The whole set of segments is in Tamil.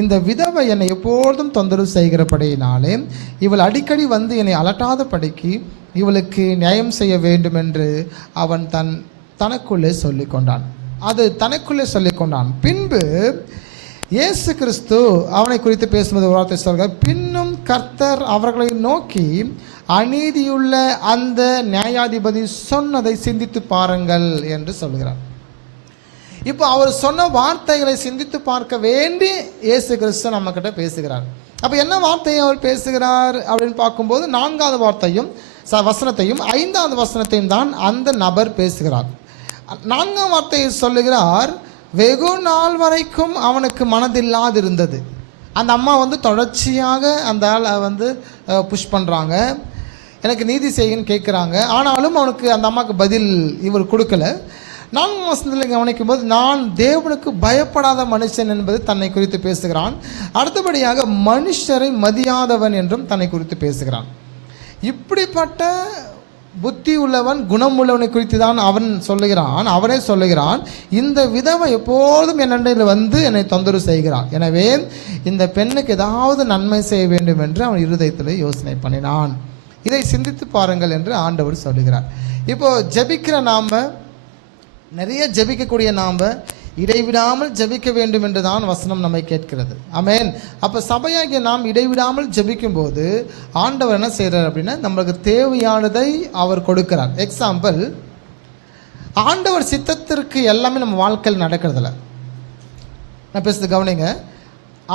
இந்த விதவை என்னை எப்பொழுதும் தொந்தரவு செய்கிறபடியினாலே இவள் அடிக்கடி வந்து என்னை அலட்டாதபடிக்கு இவளுக்கு நியாயம் செய்ய வேண்டும் என்று அவன் தனக்குள்ளே சொல்லி கொண்டான். அது தனக்குள்ளே சொல்லி கொண்டான். பின்பு இயேசு கிறிஸ்து அவனை குறித்து பேசும்போது ஒரு வார்த்தை சொல்கிறார், பின்னும் கர்த்தர் அவர்களை நோக்கி, அநீதியுள்ள அந்த நியாயாதிபதி சொன்னதை சிந்தித்து பாருங்கள் என்று சொல்கிறார். இப்போ அவர் சொன்ன வார்த்தைகளை சிந்தித்து பார்க்க வேண்டி இயேசு கிறிஸ்து நம்மக்கிட்ட பேசுகிறார். அப்போ என்ன வார்த்தையை அவர் பேசுகிறார் அப்படின்னு பார்க்கும்போது 4வது வார்த்தையும் வசனத்தையும் 5வது வசனத்தையும் தான் அந்த நபர் பேசுகிறார். 4ஆம் வார்த்தையை சொல்லுகிறார், வெகு நாள் வரைக்கும் அவனுக்கு மனதில்லாது இருந்தது. அந்த அம்மா வந்து தொடர்ச்சியாக அந்த ஆளை வந்து புஷ் பண்ணுறாங்க, எனக்கு நீதி செய்யுன்னு கேட்குறாங்க. ஆனாலும் அவனுக்கு அந்த அம்மாவுக்கு பதில் இவர் கொடுக்கல. 4ஆம் வசனத்தில் கவனிக்கும் போது, நான் தேவனுக்கு பயப்படாத மனுஷன் என்பது தன்னை குறித்து பேசுகிறான். அடுத்தபடியாக மனுஷரை மதியாதவன் என்றும் தன்னை குறித்து பேசுகிறான். இப்படிப்பட்ட புத்தி உள்ளவன், குணம் உள்ளவனை குறித்து தான் அவனே சொல்லுகிறான், இந்த விதவை எப்போதும் என் அண்டையில் வந்து என்னை தொந்தரவு செய்கிறான். எனவே இந்த பெண்ணுக்கு ஏதாவது நன்மை செய்ய வேண்டும் என்று அவன் இருதயத்தில் யோசனை பண்ணினான். இதை சிந்தித்து பாருங்கள் என்று ஆண்டவர் சொல்லுகிறார். இப்போது ஜெபிக்கிற நாம், நிறைய ஜெபிக்கக்கூடிய நாம் இடைவிடாமல் ஜெபிக்க வேண்டும் என்று தான் வசனம் நம்மை கேட்கிறது. ஆமென். அப்போ சபையாகிய நாம் இடைவிடாமல் ஜெபிக்கும் போது ஆண்டவர் என்ன செய்கிறார் அப்படின்னா, நம்மளுக்கு தேவையானதை அவர் கொடுக்கிறார். எக்ஸாம்பிள், ஆண்டவர் சித்தத்திற்கு எல்லாமே நம்ம வாழ்க்கையில் நடக்கிறதில்ல. நான் பேசுறது கவனிங்க.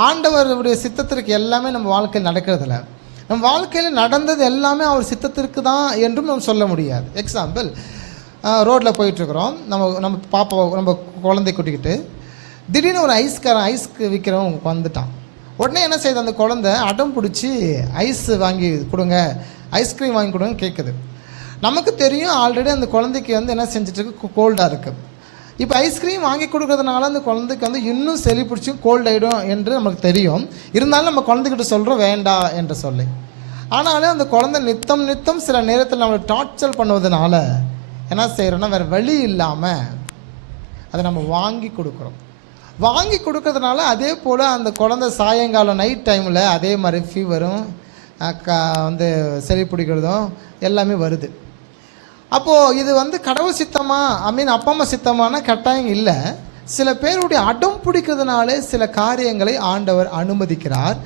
ஆண்டவருடைய சித்தத்திற்கு எல்லாமே நம்ம வாழ்க்கையில் நடக்கிறதில்ல. நம்ம வாழ்க்கையில் நடந்தது எல்லாமே அவர் சித்தத்திற்கு தான் என்றும் நம்ம சொல்ல முடியாது. எக்ஸாம்பிள், ரோட்டில் போயிட்டுருக்குறோம், நம்ம பாப்பா, நம்ம குழந்தை கூட்டிக்கிட்டு திடீர்னு ஒரு ஐஸ்க்கு விற்கிறவன் வந்துட்டான். உடனே என்ன செய்யுது, அந்த குழந்தை அடம் பிடிச்சி ஐஸ் வாங்கி கொடுங்க, ஐஸ்கிரீம் வாங்கி கொடுங்க கேட்குது. நமக்கு தெரியும் ஆல்ரெடி அந்த குழந்தைக்கு வந்து என்ன செஞ்சிட்ருக்கு, கோல்டாக இருக்குது. இப்போ ஐஸ்கிரீம் வாங்கி கொடுக்கறதுனால அந்த குழந்தைக்கு வந்து இன்னும் சளி பிடிச்சி கோல்ட் ஆகிடும் என்று நமக்கு தெரியும். இருந்தாலும் நம்ம குழந்தைகிட்ட சொல்கிறோம் வேண்டாம் என்று சொல்லி. ஆனாலும் அந்த குழந்தை நித்தம் சில நேரத்தில் நம்மளை டார்ச்சர் பண்ணுவதனால என்ன செய்கிறோன்னா, வேறு வழி இல்லாமல் அதை நம்ம வாங்கி கொடுக்குறோம். வாங்கி கொடுக்கறதுனால அதே போல் அந்த குழந்தை சாயங்காலம் நைட் டைமில் அதே மாதிரி ஃபீவரும் வந்து சளி பிடிக்கிறதும் எல்லாமே வருது. அப்போது இது வந்து கடவுள் சித்தமா, அப்பா அம்மா சித்தமான கட்டாயம் இல்லை. சில பேருடைய அடம் பிடிக்கிறதுனாலே சில காரியங்களை ஆண்டவர் அனுமதிக்கிறார்.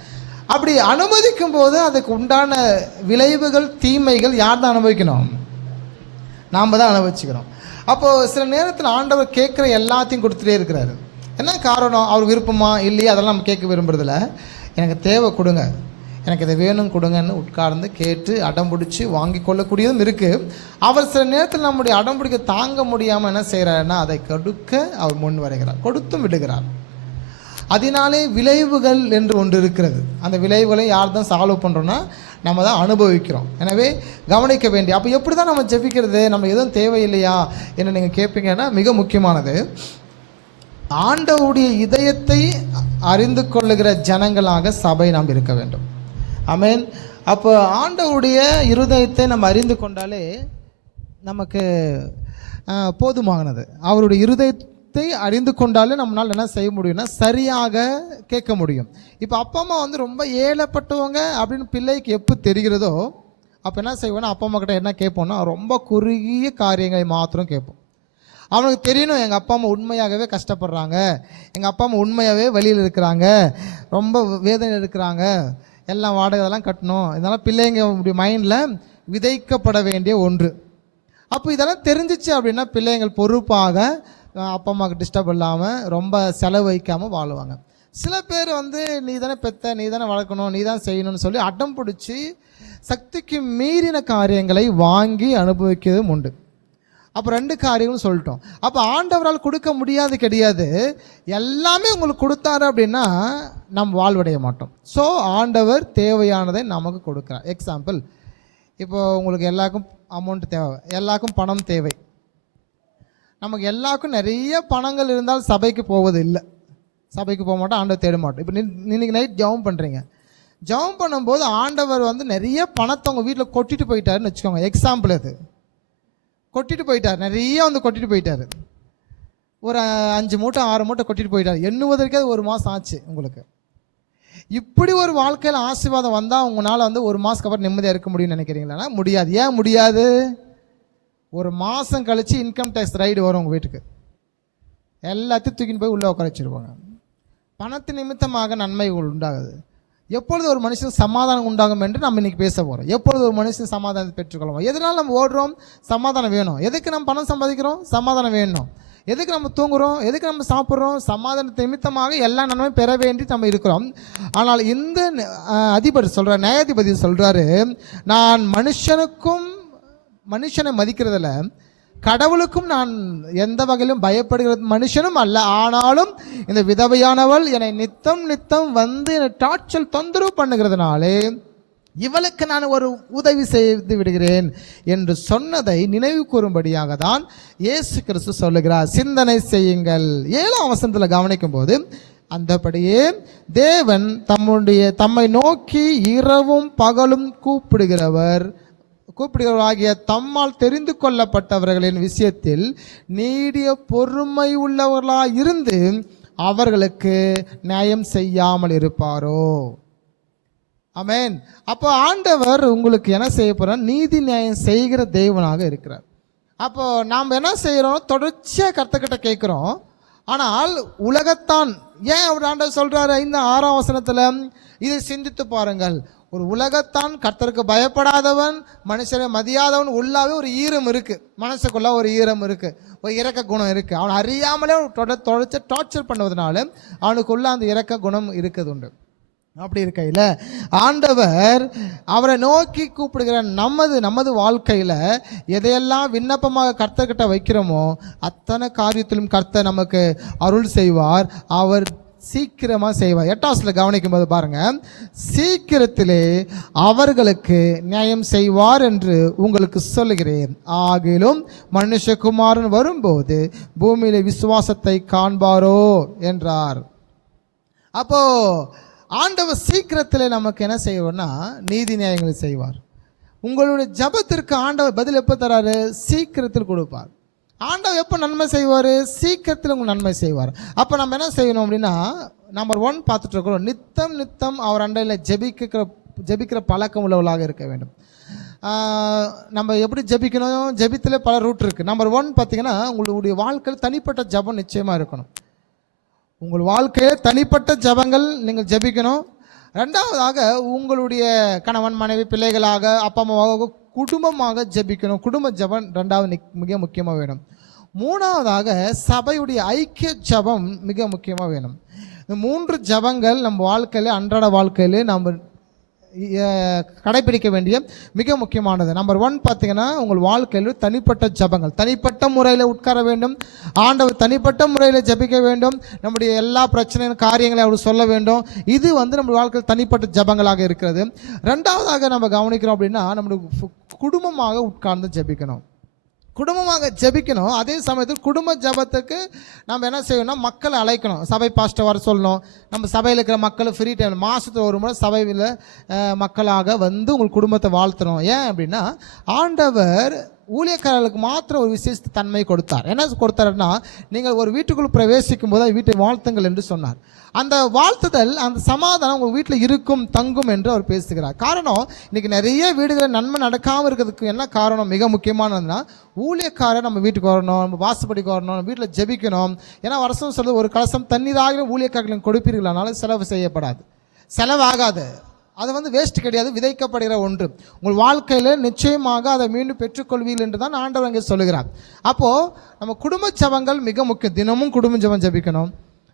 அப்படி அனுமதிக்கும் போது அதுக்கு உண்டான விளைவுகள், தீமைகள் யார் தான் அனுபவிக்கணும்? நாம் தான் அனுபவிச்சுக்கிறோம். அப்போது சில நேரத்தில் ஆண்டவர் கேட்குற எல்லாத்தையும் கொடுத்துட்டே இருக்கிறாரு. என்ன காரணம்? அவர் விருப்பமா இல்லையா அதெல்லாம் நம்ம கேட்க விரும்புறதில்ல. எனக்கு தேவை கொடுங்க, எனக்கு இதை வேணும் கொடுங்கன்னு உட்கார்ந்து கேட்டு அடம் பிடிச்சி வாங்கி கொள்ளக்கூடியதும் இருக்குது. அவர் சில நேரத்தில் நம்முடைய அடம் பிடிக்க தாங்க முடியாமல் என்ன செய்கிறாருன்னா, அதை கொடுக்க அவர் முன் வருகிறார், கொடுத்தும் விடுகிறார். அதனாலே விளைவுகள் என்று ஒன்று இருக்கிறது. அந்த விளைவுகளை யார் தான் சால்வ் பண்ணுறோன்னா, நம்ம தான் அனுபவிக்கிறோம். எனவே கவனிக்க வேண்டிய, அப்போ எப்படி தான் நம்ம ஜெபிக்கிறது, நம்ம எதுவும் தேவையில்லையா என்று நீங்கள் கேட்பீங்கன்னா, மிக முக்கியமானது ஆண்டவருடைய இதயத்தை அறிந்து கொள்ளுகிற ஜனங்களாக சபை நாம் இருக்க வேண்டும். ஆமென். அப்போ ஆண்டவருடைய இருதயத்தை நம்ம அறிந்து கொண்டாலே நமக்கு போதுமானது. அவருடைய இருதயத்தை அறிந்து கொண்டாலே நம்மளால் என்ன செய்ய முடியும்னா, சரியாக கேட்க முடியும். இப்போ அப்பா அம்மா வந்து ரொம்ப ஏழப்பட்டவங்க அப்படின்னு பிள்ளைக்கு எப்போ தெரிகிறதோ அப்போ என்ன செய்வோன்னா, அப்பா அம்மா கிட்ட என்ன கேட்போம்னா, ரொம்ப குறுகிய காரியங்களை மாத்திரம் கேட்போம். அவனுக்கு தெரியணும், எங்கள் அப்பா அம்மா உண்மையாகவே கஷ்டப்படுறாங்க, எங்கள் அப்பா அம்மா உண்மையாகவே வெளியில் இருக்கிறாங்க, ரொம்ப வேதனை இருக்கிறாங்க, எல்லாம் வாடகை இதெல்லாம் கட்டணும். இதெல்லாம் பிள்ளைங்க மைண்டில் விதைக்கப்பட வேண்டிய ஒன்று. அப்போ இதெல்லாம் தெரிஞ்சிச்சு அப்படின்னா பிள்ளைங்கள் பொறுப்பாக அப்பா அம்மாவுக்கு டிஸ்டர்ப் இல்லாமல் ரொம்ப செலவு வைக்காமல் வாழுவாங்க. சில பேர் வந்து நீ தானே பெத்த, நீ தானே வளர்க்கணும், நீ தான் செய்யணும்னு சொல்லி அடம் பிடிச்சி சக்திக்கு மீறின காரியங்களை வாங்கி அனுபவிக்கிறதும் உண்டு. அப்போ 2 காரியங்களும் சொல்லிட்டோம். அப்போ ஆண்டவரால் கொடுக்க முடியாது கிடையாது, எல்லாமே உங்களுக்கு கொடுத்தாரு அப்படின்னா நம்ம வாழ்வடைய மாட்டோம். ஸோ ஆண்டவர் தேவையானதை நமக்கு கொடுக்குறார். எக்ஸாம்பிள், இப்போ உங்களுக்கு எல்லாருக்கும் அமௌண்ட் தேவை, எல்லாருக்கும் பணம் தேவை. நமக்கு எல்லாருக்கும் நிறைய பணங்கள் இருந்தால் சபைக்கு போவது இல்லை, சபைக்கு போக மாட்டோம், ஆண்டவர் தேட மாட்டோம். இப்போ இன்னைக்கு நைட் ஜெபம் பண்ணுறீங்க, ஜெபம் பண்ணும்போது ஆண்டவர் வந்து நிறைய பணத்தை உங்கள் வீட்டில் கொட்டிட்டு போயிட்டாருன்னு வச்சுக்கோங்க. எக்ஸாம்பிள், அது கொட்டிட்டு போயிட்டார், நிறைய வந்து கொட்டிட்டு போயிட்டார். ஒரு 5 மூட்டை 6 மூட்டை கொட்டிட்டு போயிட்டார். எண்ணுவதற்கே 1 மாதம் ஆச்சு உங்களுக்கு. இப்படி ஒரு வாழ்க்கையில் ஆசீர்வாதம் வந்தால் உங்களால் வந்து ஒரு மாதத்துக்கு அப்புறம் நிம்மதியாக இருக்க முடியும்னு நினைக்கிறீங்களா? முடியாது. ஏன் முடியாது? ஒரு மாதம் கழித்து இன்கம் டேக்ஸ் ரைடு வரும் உங்கள் வீட்டுக்கு, எல்லாத்தையும் தூக்கின்னு போய் உள்ளே உட்கார வச்சுருவாங்க. பணத்து நிமித்தமாக நன்மைகள் உண்டாகுது. எப்பொழுது ஒரு மனுஷன் சமாதானம் உண்டாகும் என்று நம்ம இன்னைக்கு பேச போகிறோம். எப்பொழுது ஒரு மனுஷன் சமாதானத்தை பெற்றுக்கொள்வோம்? எதனால் நம்ம ஓடுறோம்? சமாதானம் வேணும். எதுக்கு நம்ம பணம் சம்பாதிக்கிறோம்? சமாதானம் வேணும். எதுக்கு நம்ம தூங்குறோம்? எதுக்கு நம்ம சாப்பிட்றோம்? சமாதானத்தை நிமித்தமாக எல்லா நன்மையும் பெற வேண்டி நம்ம இருக்கிறோம். ஆனால் இந்த அதிபர் சொல்கிறார், நியாயாதிபதி சொல்கிறாரு, நான் மனுஷனை மதிக்கிறதில்ல, கடவுளுக்கும் நான் எந்த வகையிலும் பயப்படுகிறது மனுஷனும் அல்ல. ஆனாலும் இந்த விதவையானவள் என்னை நித்தம் வந்து என்னை டார்ச்சல் தொந்தரவு பண்ணுகிறதுனாலே இவளுக்கு நான் ஒரு உதவி செய்து விடுகிறேன் என்று சொன்னதை நினைவு கூறும்படியாக தான் இயேசு கிறிஸ்து சொல்லுகிறார். சிந்தனை செய்யுங்கள். 7ஆம் வசனத்தில் கவனிக்கும் போது, அந்தபடியே தேவன் தம்மை நோக்கி இரவும் பகலும் கூப்பிடுகிறவராகிய தம்மால் தெரிந்து கொள்ளப்பட்டவர்களின் விஷயத்தில் நீடிய பொறுமை உள்ளவர்களாய் இருந்து அவர்களுக்கு நியாயம் செய்யாமல் இருப்பாரோ? ஆமென். அப்போ ஆண்டவர் உங்களுக்கு என்ன செய்ய போறார்? நீதி நியாயம் செய்கிற தேவனாக இருக்கிறார். அப்போ நாம் என்ன செய்கிறோம்? தொடர்ச்சியாக கர்த்தர்கிட்ட கேட்குறோம். ஆனால் உலகத்தான் ஏன் அவர் ஆண்டவர் சொல்றாரு 5-6ஆம் வசனத்தில், இதை சிந்தித்து பாருங்கள். ஒரு உலகத்தான் கர்த்தருக்கு பயப்படாதவன், மனுஷனை மதியாதவன் உள்ளாவே ஒரு ஈரம் இருக்கு, மனசுக்குள்ள ஒரு ஈரம் இருக்கு, ஒரு இரக்க குணம் இருக்கு. அவன் அறியாமலே தொடர்ச்சி டார்ச்சர் பண்ணுவதனால அவனுக்குள்ள அந்த இரக்க குணம் இருக்குது உண்டு. அப்படி இருக்கையில் ஆண்டவர் அவரை நோக்கி கூப்பிடுகிற நமது வாழ்க்கையில் எதையெல்லாம் விண்ணப்பமாக கர்த்தர்கிட்ட வைக்கிறோமோ அத்தனை காரியத்திலும் கர்த்தர் நமக்கு அருள் செய்வார். அவர் சீக்கிரமாக செய்வார். 8ஆம் கவனிக்கும் போது பாருங்க, சீக்கிரத்திலே அவர்களுக்கு நியாயம் செய்வார் என்று உங்களுக்கு சொல்லுகிறேன். ஆகிலும் மனுஷகுமாரன் வரும்போது பூமியில விசுவாசத்தை காண்பாரோ என்றார். அப்போ ஆண்டவர் சீக்கிரத்தில் நமக்கு என்ன செய்வார்னா நீதி நியாயங்களை செய்வார். உங்களுடைய ஜபத்திற்கு ஆண்டவர் பதில் எப்போ தராரு? சீக்கிரத்தில் கொடுப்பார். ஆண்டவர் எப்போ நன்மை செய்வார்? சீக்கிரத்தில் உங்களுக்கு நன்மை செய்வார். அப்போ நம்ம என்ன செய்யணும் அப்படின்னா, நம்பர் 1 பார்த்துட்டு இருக்கிறோம், நித்தம் அவர் அண்டையில் ஜெபிக்கிற பழக்கம் உள்ளவர்களாக இருக்க வேண்டும். நம்ம எப்படி ஜெபிக்கணும்? ஜெபித்தில் பல ரூட் இருக்குது. நம்பர் 1 பார்த்தீங்கன்னா, உங்களுடைய வாழ்க்கையில் தனிப்பட்ட ஜபம் நிச்சயமாக இருக்கணும். உங்கள் வாழ்க்கையில் தனிப்பட்ட ஜபங்கள் நீங்கள் ஜெபிக்கணும். 2வதாக உங்களுடைய கணவன் மனைவி பிள்ளைகளாக அப்பா அம்மாவாக குடும்பமாக ஜெபிக்கணும். குடும்ப ஜபம் 2வது மிக முக்கியமாக வேணும். 3வதாக சபையுடைய ஐக்கிய ஜபம் மிக முக்கியமாக வேணும். இந்த 3 ஜபங்கள் நம்ம வாழ்க்கையில் அன்றாட வாழ்க்கையில் நம்ம கடைபிடிக்க வேண்டிய மிக முக்கியமானது. நம்பர் 1 பார்த்தீங்கன்னா, உங்கள் வாழ்க்கையில் தனிப்பட்ட ஜபங்கள், தனிப்பட்ட முறையில் உட்கார வேண்டும். ஆண்டவர் தனிப்பட்ட முறையில் ஜபிக்க வேண்டும். நம்முடைய எல்லா பிரச்சனையும் காரியங்களை அவர் சொல்ல வேண்டும். இது வந்து நம்ம வாழ்க்கையில் தனிப்பட்ட ஜபங்களாக இருக்கிறது. 2வதாக நம்ம கவனிக்கிறோம் அப்படின்னா, நம்முடைய குடும்பமாக உட்கார்ந்து ஜபிக்கணும். குடும்பமாக ஜெபிக்கணும். அதே சமயத்தில் குடும்ப ஜபத்துக்கு நம்ம என்ன செய்யணும்னா, மக்களை அழைக்கணும். சபை பாஸ்டர் வர சொல்லணும். நம்ம சபையில் இருக்கிற மக்கள் ஃப்ரீ டைம் மாதத்தில் ஒரு முறை சபையில் மக்களாக வந்து உங்கள் குடும்பத்தை வாழ்த்தணும். ஏன் அப்படின்னா, ஆண்டவர் ஊழியக்காரர்களுக்கு மாத்திரம் ஒரு விசேஷ தன்மை கொடுத்தார். என்ன கொடுத்தாருன்னா, நீங்கள் ஒரு வீட்டுக்குள் பிரவேசிக்கும் போது வீட்டை வாழ்த்துங்கள் என்று சொன்னார். அந்த வாழ்த்துதல், அந்த சமாதானம் உங்கள் வீட்டில் இருக்கும், தங்கும் என்று அவர் பேசுகிறார். காரணம், இன்னைக்கு நிறைய வீடுகளில் நன்மை நடக்காமல் இருக்கிறதுக்கு என்ன காரணம்? மிக முக்கியமானதுன்னா, ஊழியக்காரர் நம்ம வீட்டுக்கு வரணும், நம்ம வாசப்படிக்கு வரணும், நம்ம வீட்டில் ஜெபிக்கணும். ஏன்னா வருஷம் சொல்றது, ஒரு கலசம் தண்ணீராக ஊழியக்காரர்களுக்கு கொடுப்பீர்கள், அதனால செலவு செய்யப்படாது, செலவாகாது. அது வந்து வேஸ்ட் கிடையாது, விதைக்கப்படுகிற ஒன்று. உங்கள் வாழ்க்கையில் நிச்சயமாக அதை மீண்டும் பெற்றுக்கொள்வீர்கள் என்று தான் ஆண்டவர் அங்கே சொல்லுகிறார். அப்போது நம்ம குடும்ப ஜபங்கள் மிக முக்கியம். தினமும் குடும்ப ஜபம் ஜபிக்கணும்.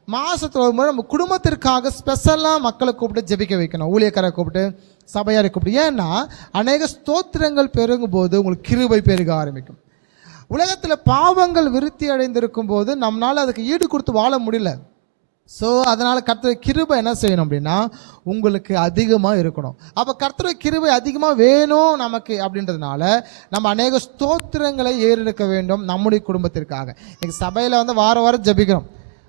மாதத்தில் ஒரு முறை நம்ம குடும்பத்திற்காக ஸ்பெஷலாக மக்களை கூப்பிட்டு ஜபிக்க வைக்கணும். ஊழியக்காரை கூப்பிட்டு, சபையாரை கூப்பிட்டு. ஏன்னா அநேக ஸ்தோத்திரங்கள் பெருகும் போது உங்களுக்கு கிருபை பெருக ஆரம்பிக்கும். உலகத்தில் பாவங்கள் விருத்தி அடைந்திருக்கும் போது நம்மளால் அதுக்கு ஈடு கொடுத்து வாழ முடியல. ஸோ அதனால் கர்த்தருடைய கிருபை என்ன செய்யணும் அப்படின்னா, உங்களுக்கு அதிகமாக இருக்கணும். அப்போ கர்த்தருடைய கிருபை அதிகமாக வேணும் நமக்கு அப்படின்றதுனால நம்ம அநேக ஸ்தோத்திரங்களை ஏறெடுக்க வேண்டும் நம்முடைய குடும்பத்திற்காக. இன்னைக்கு சபையில் வந்து வாரம் ஜெபிக்கிறோம்,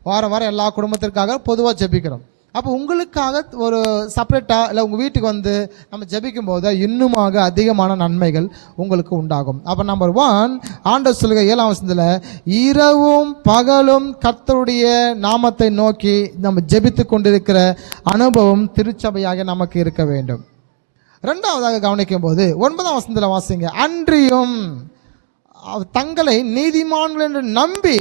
வாரம் எல்லா குடும்பத்திற்காக பொதுவாக ஜெபிக்கிறோம். அப்போ உங்களுக்காக ஒரு செப்பரேட்டாக இல்லை உங்கள் வீட்டுக்கு வந்து நம்ம ஜெபிக்கும் போது இன்னுமாக அதிகமான நன்மைகள் உங்களுக்கு உண்டாகும். அப்போ நம்பர் 1, ஆண்டவர் சொல்லுக 7ஆம் வசனத்தில், இரவும் பகலும் கர்த்தருடைய நாமத்தை நோக்கி நம்ம ஜெபித்து கொண்டிருக்கிற அனுபவம் திருச்சபையாக நமக்கு இருக்க வேண்டும். 2ஆவதாக கவனிக்கும் போது 9ஆம் வசனத்தில் வாசிங்க, அன்றியும் தங்களை நீதிமான்கள் என்று நம்பி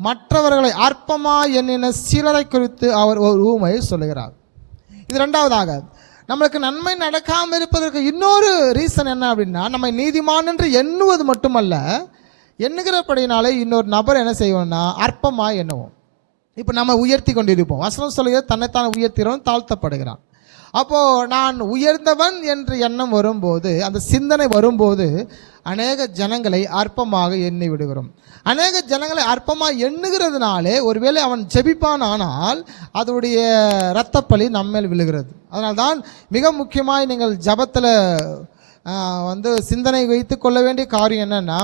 மற்றவர்களை அற்பமா எண்ணின சிலரை குறித்து அவர் ஒரு ஊமையை சொல்லுகிறார். இது 2ஆவதாக. நம்மளுக்கு நன்மை நடக்காமல் இருப்பதற்கு இன்னொரு ரீசன் என்ன அப்படின்னா, நம்ம நீதிமான் என்று எண்ணுவது மட்டுமல்ல, எண்ணுகிறபடினாலே இன்னொரு நபர் என்ன செய்வோம்னா அற்பமா எண்ணுவோம். இப்போ நம்ம உயர்த்தி கொண்டிருப்போம். வசனம் சொல்லுகிறது தன்னைத்தான் உயர்த்திறவன் தாழ்த்தப்படுகிறான். அப்போது நான் உயர்ந்தவன் என்று எண்ணம் வரும்போது, அந்த சிந்தனை வரும்போது அநேக ஜனங்களை அற்பமாக எண்ணி விடுகிறோம். அநேக ஜனங்களை அற்பமாக எண்ணுகிறதுனாலே ஒருவேளை அவன் ஜெபிப்பான், ஆனால் அதனுடைய இரத்தப்பழி நம்மேல் விழுகிறது. அதனால்தான் மிக முக்கியமாக நீங்கள் ஜபத்தில் வந்து சிந்தனை வைத்து கொள்ள வேண்டிய காரியம் என்னென்னா,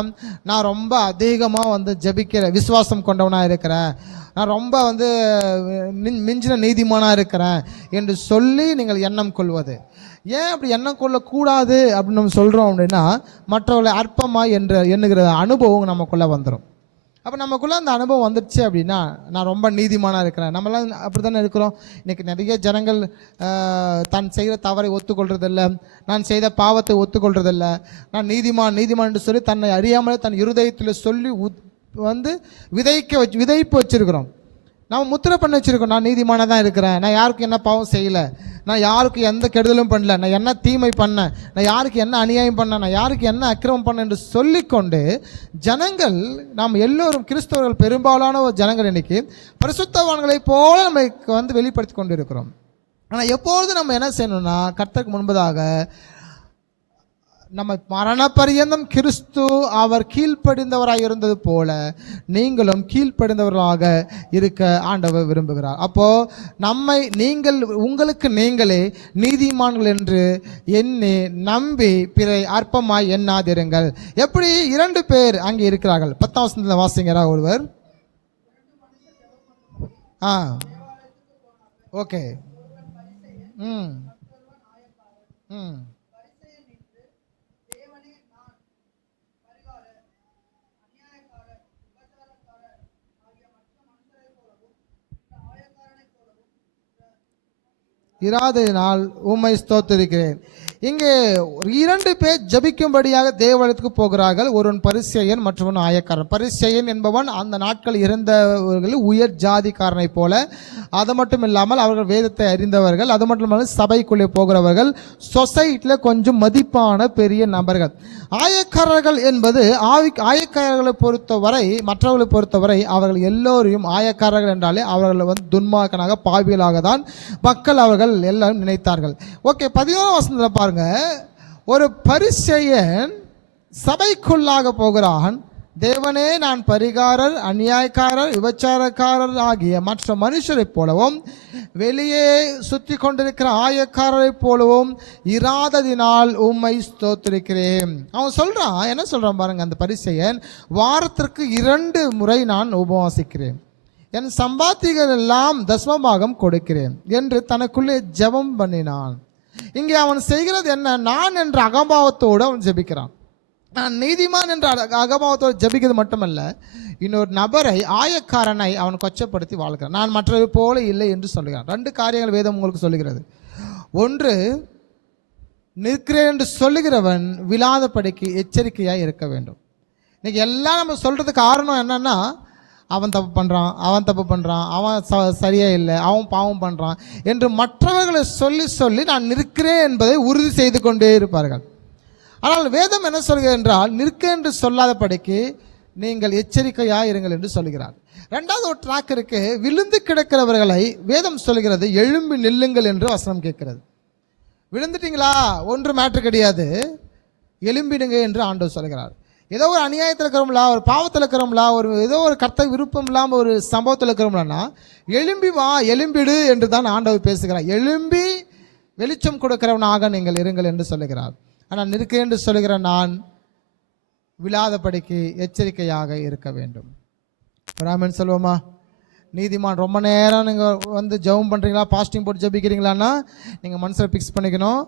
நான் ரொம்ப அதிகமாக ஜெபிக்கிற விசுவாசம் கொண்டவனாக இருக்கிறேன், நான் ரொம்ப மிஞ்சின நீதிமானாக இருக்கிறேன் என்று சொல்லி நீங்கள் எண்ணம் கொள்வது. ஏன் அப்படி எண்ணம் கொள்ளக்கூடாது அப்படின்னு நம்ம சொல்கிறோம் அப்படின்னா, மற்றவர்களை அற்பமாக எண்ணுகிற அனுபவம் நமக்குள்ளே வந்துடும். அப்போ நமக்குள்ளே அந்த அனுபவம் வந்துடுச்சு அப்படின்னா, நான் ரொம்ப நீதிமானாக இருக்கிறேன். நம்மளாம் அப்படி தானே இருக்கிறோம். இன்றைக்கி நிறைய ஜனங்கள் தான் செய்கிற தவறை ஒத்துக்கொள்றதில்லை, நான் செய்த பாவத்தை ஒத்துக்கொள்றதில்லை, நான் நீதிமான் என்று சொல்லி தன்னை அறியாமலே தன் இருதயத்தில் சொல்லி விதைப்பு வச்சுருக்கிறோம். நம்ம முத்திரை பண்ணி வச்சுருக்கோம், நான் நீதிமானாக தான் இருக்கிறேன், நான் யாருக்கும் என்ன பாவம் செய்யலை, நான் யாருக்கும் எந்த கெடுதலும் பண்ணல, நான் என்ன தீமை பண்ணேன், நான் யாருக்கு என்ன அநியாயம் பண்ணேன், நான் யாருக்கு என்ன அக்கிரமம் பண்ணேன் என்று சொல்லிக்கொண்டு ஜனங்கள், நாம் எல்லோரும் கிறிஸ்தவர்கள் பெரும்பாலான ஜனங்கள் இன்னைக்கு பரிசுத்தவான்களைப் போல நம்ம வெளிப்படுத்தி கொண்டு இருக்கிறோம். ஆனால் எப்பொழுது நம்ம என்ன செய்யணும்னா, கர்த்தருக்கு முன்பதாக நம்ம மரண பரியந்தம் கிறிஸ்து அவர் கீழ்ப்படிந்தவராக இருந்தது போல நீங்களும் கீழ்ப்படிந்தவர்களாக இருக்க ஆண்டவர் விரும்புகிறார். அப்போ உங்களுக்கு நீங்களே நீதிமான்கள் என்று எண்ணி நம்பி பிறை அற்பமாய் எண்ணாதிருங்கள். எப்படி 2 பேர் அங்கே இருக்கிறார்கள். 10ஆம் வசனத்தில் வாசிக்கிறா ஒருவர். ஓகே. இராததினால் உம்மை ஸ்தோத்திரிக்கிறேன். இங்கே 2 பேர் ஜபிக்கும்படியாக தேவாலயத்துக்கு போகிறார்கள். ஒருவன் பரிசேயன், மற்றவன் ஆயக்காரன். பரிசேயன் என்பவன் அந்த நாட்கள் இருந்தவர்கள் உயர் ஜாதிக்காரனை போல. அது மட்டும் இல்லாமல் அவர்கள் வேதத்தை அறிந்தவர்கள். அது மட்டும் இல்லாமல் சபைக்குள்ளே போகிறவர்கள், சொசைட்டியில் கொஞ்சம் மதிப்பான பெரிய நபர்கள். ஆயக்காரர்கள் என்பது ஆயக்காரர்களை பொறுத்தவரை, மற்றவர்களை பொறுத்தவரை அவர்கள் எல்லோரையும் ஆயக்காரர்கள் என்றாலே அவர்கள் துன்மார்க்கனாக பாவிகளாக தான் மக்கள் அவர்கள் எல்லாரும் நினைத்தார்கள். ஓகே, 11ஆம் வசனத்தில் பாருங்க, ஒரு பரிசேயன் சபைக்குள்ளாக போகிறான். தேவனே, நான் பரிகாரர், அநியாயக்காரர், விபச்சாரக்காரர் ஆகிய மற்ற மனுஷரைப் போலவும் வெளியே சுற்றி கொண்டிருக்கிற ஆயக்காரரை போலவும் இராததினால் உம்மை ஸ்தோத்திரிக்கிறேன். அவன் சொல்றான், என்ன சொல்றான் பாருங்க அந்த பரிசேயன், வாரத்திற்கு 2 முறை நான் உபவாசிக்கிறேன், என் சம்பாத்திகள் எல்லாம் தசமபாகம் கொடுக்கிறேன் என்று தனக்குள்ளே ஜெபம் பண்ணினான். இங்கே அவன் செய்கிறது என்ன? நான் என்ற அகம்பாவத்தோடு அவன் ஜெபிக்கிறான். நான் நீதிமான் என்ற அகம்பாவத்தோடு ஜெபிக்கிறது மட்டுமல்ல, இன்னொரு நபரை, ஆயக்காரனை அவன் கொச்சப்படுத்தி வாழ்கிறான். நான் மற்றவை போல இல்லை என்று சொல்லுகிறான். 2 காரியங்கள் வேதம் உங்களுக்கு சொல்லுகிறது. ஒன்று, நிற்கிறேன் என்று சொல்லுகிறவன் விழாதபடிக்கு எச்சரிக்கையாக இருக்க வேண்டும். இன்னைக்கு எல்லாம் நம்ம சொல்றதுக்கு காரணம் என்னன்னா, அவன் தப்பு பண்ணுறான், அவன் சரியா இல்லை, அவன் பாவம் பண்ணுறான் என்று மற்றவர்களை சொல்லி நான் நிற்கிறேன் என்பதை உறுதி செய்து கொண்டே இருப்பார்கள். ஆனால் வேதம் என்ன சொல்கிறது என்றால், நிற்க என்று சொல்லாதபடிக்கு நீங்கள் எச்சரிக்கையாக இருங்கள் என்று சொல்கிறார். 2வது ஒரு ட்ராக் இருக்கு. விழுந்து கிடக்கிறவர்களை வேதம் சொல்கிறது எழும்பி நில்லுங்கள் என்று வசனம் கேட்கிறது. விழுந்துட்டீங்களா, ஒன்று மேட்ரு கிடையாது, எழும்பிடுங்க என்று ஆண்டவர் சொல்கிறார். ஏதோ ஒரு அநியாயத்தில் இருக்கிறோம்லா, ஒரு பாவத்தில் இருக்கிறோம்லா, ஏதோ ஒரு கர்த்த விருப்பம் இல்லாமல் ஒரு சம்பவத்தில் இருக்கிறோம்லன்னா எழும்பி வா, எழும்பிடு என்று தான் ஆண்டவர் பேசுகிறார். எழும்பி வெளிச்சம் கொடுக்கிறவனாக நீங்கள் இருங்கள் என்று சொல்லுகிறார். ஆனால் நிற்க என்று சொல்லுகிற நான் விழாதபடிக்கு எச்சரிக்கையாக இருக்க வேண்டும். ராமன் சொல்லுவோமா? நீதிமான் ரொம்ப நேரம் நீங்கள் வந்து ஜெபம் பண்ணுறீங்களா, பாஸ்டிங் போட்டு ஜெபிக்கிறீங்களான்னா நீங்கள் மனசில் ஃபிக்ஸ் பண்ணிக்கணும்,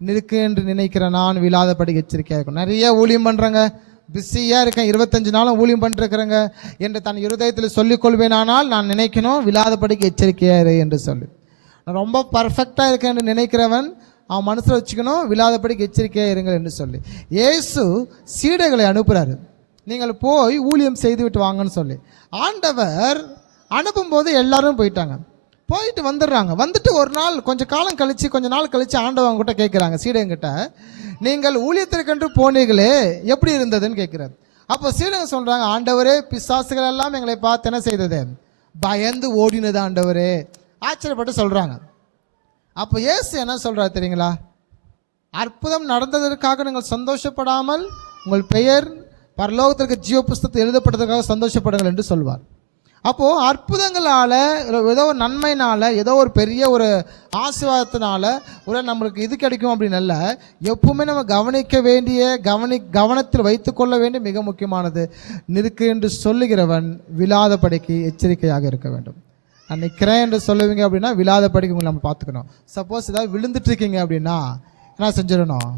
நிற்கு என்று நினைக்கிற நான் விழாதபடி எச்சரிக்கையாக இருக்கும். நிறைய ஊழியம் பண்ணுறேங்க, பிஸியாக இருக்கேன், 25 நாளும் ஊழியம் பண்ணிருக்கிறேங்க என்று தன் இருதயத்தில் சொல்லிக்கொள்வேனானால் நான் நினைக்கணும் விழாதபடிக்கு எச்சரிக்கையாக இரு என்று சொல்லி. நான் ரொம்ப பர்ஃபெக்டாக இருக்கேன் என்று நினைக்கிறவன் அவன் மனசில் வச்சுக்கணும் விழாதபடிக்கு எச்சரிக்கையாக இருங்கள் என்று சொல்லி. இயேசு சீடைகளை அனுப்புகிறாரு, நீங்கள் போய் ஊழியம் செய்து விட்டு வாங்கன்னு சொல்லி. ஆண்டவர் அனுப்பும்போது எல்லாரும் போயிட்டாங்க, போயிட்டு வந்துடுறாங்க. வந்துட்டு ஒரு நாள் கொஞ்ச நாள் கழித்து ஆண்டவன் கிட்ட கேட்குறாங்க, சீடங்கிட்ட, நீங்கள் ஊழியத்திற்கென்று போனீங்களே எப்படி இருந்ததுன்னு கேட்குறாரு. அப்போ சீடங்க சொல்கிறாங்க, ஆண்டவரே பிசாசுகள் எல்லாம் எங்களை பார்த்து என்ன செய்தது, பயந்து ஓடினது ஆண்டவரே, ஆச்சரியப்பட்டு சொல்கிறாங்க. அப்போ இயேசு என்ன சொல்கிறார் தெரியுங்களா, அற்புதம் நடந்ததற்காக நீங்கள் சந்தோஷப்படாமல் உங்கள் பெயர் பரலோகத்திற்கு ஜீவ புஸ்தகத்தில் எழுதப்பட்டதற்காக சந்தோஷப்படுங்கள் என்று சொல்வார். அப்போது அற்புதங்களால், ஏதோ ஒரு நன்மையினால், ஏதோ ஒரு பெரிய ஒரு ஆசீர்வாதத்தினால ஒரு நம்மளுக்கு இது கிடைக்கும் அப்படின்னு அல்ல. எப்பவுமே நம்ம கவனிக்க வேண்டிய, கவனத்தில் வைத்துக்கொள்ள வேண்டிய மிக முக்கியமானது, நிற்கு என்று சொல்லுகிறவன் விழாதபடிக்கு எச்சரிக்கையாக இருக்க வேண்டும். நான் நிற்கிறேன் என்று சொல்லுவீங்க அப்படின்னா விழாதபடிக்கு உங்களை நம்ம பார்த்துக்கணும். சப்போஸ் ஏதாவது விழுந்துட்டு இருக்கீங்க அப்படின்னா என்ன செஞ்சிடணும்,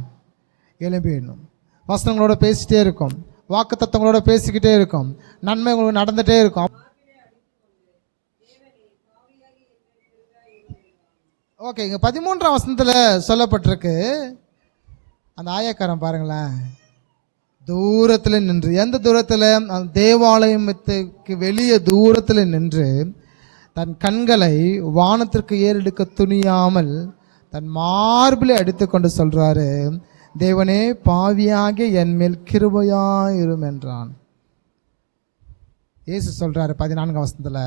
எழும்பிடணும். வசனங்களோட பேசிகிட்டே இருக்கும், வாக்கு தத்தங்களோட பேசிக்கிட்டே இருக்கும், நன்மை உங்களுக்கு நடந்துகிட்டே இருக்கும். ஓகே, இங்கே 13ஆம் வசனத்தில் சொல்லப்பட்டிருக்கு, அந்த ஆயக்காரன் பாருங்களேன், தூரத்தில் நின்று, எந்த தூரத்தில், அந்த தேவாலயத்துக்கு வெளியே தூரத்தில் நின்று தன் கண்களை வானத்திற்கு ஏறெடுக்க துணியாமல் தன் மார்பிலை அடித்து கொண்டு சொல்றாரு, தேவனே பாவியாகிய என் மேல் கிருபையாயிரும் என்றான். இயேசு சொல்றாரு 14ஆம் வசனத்தில்,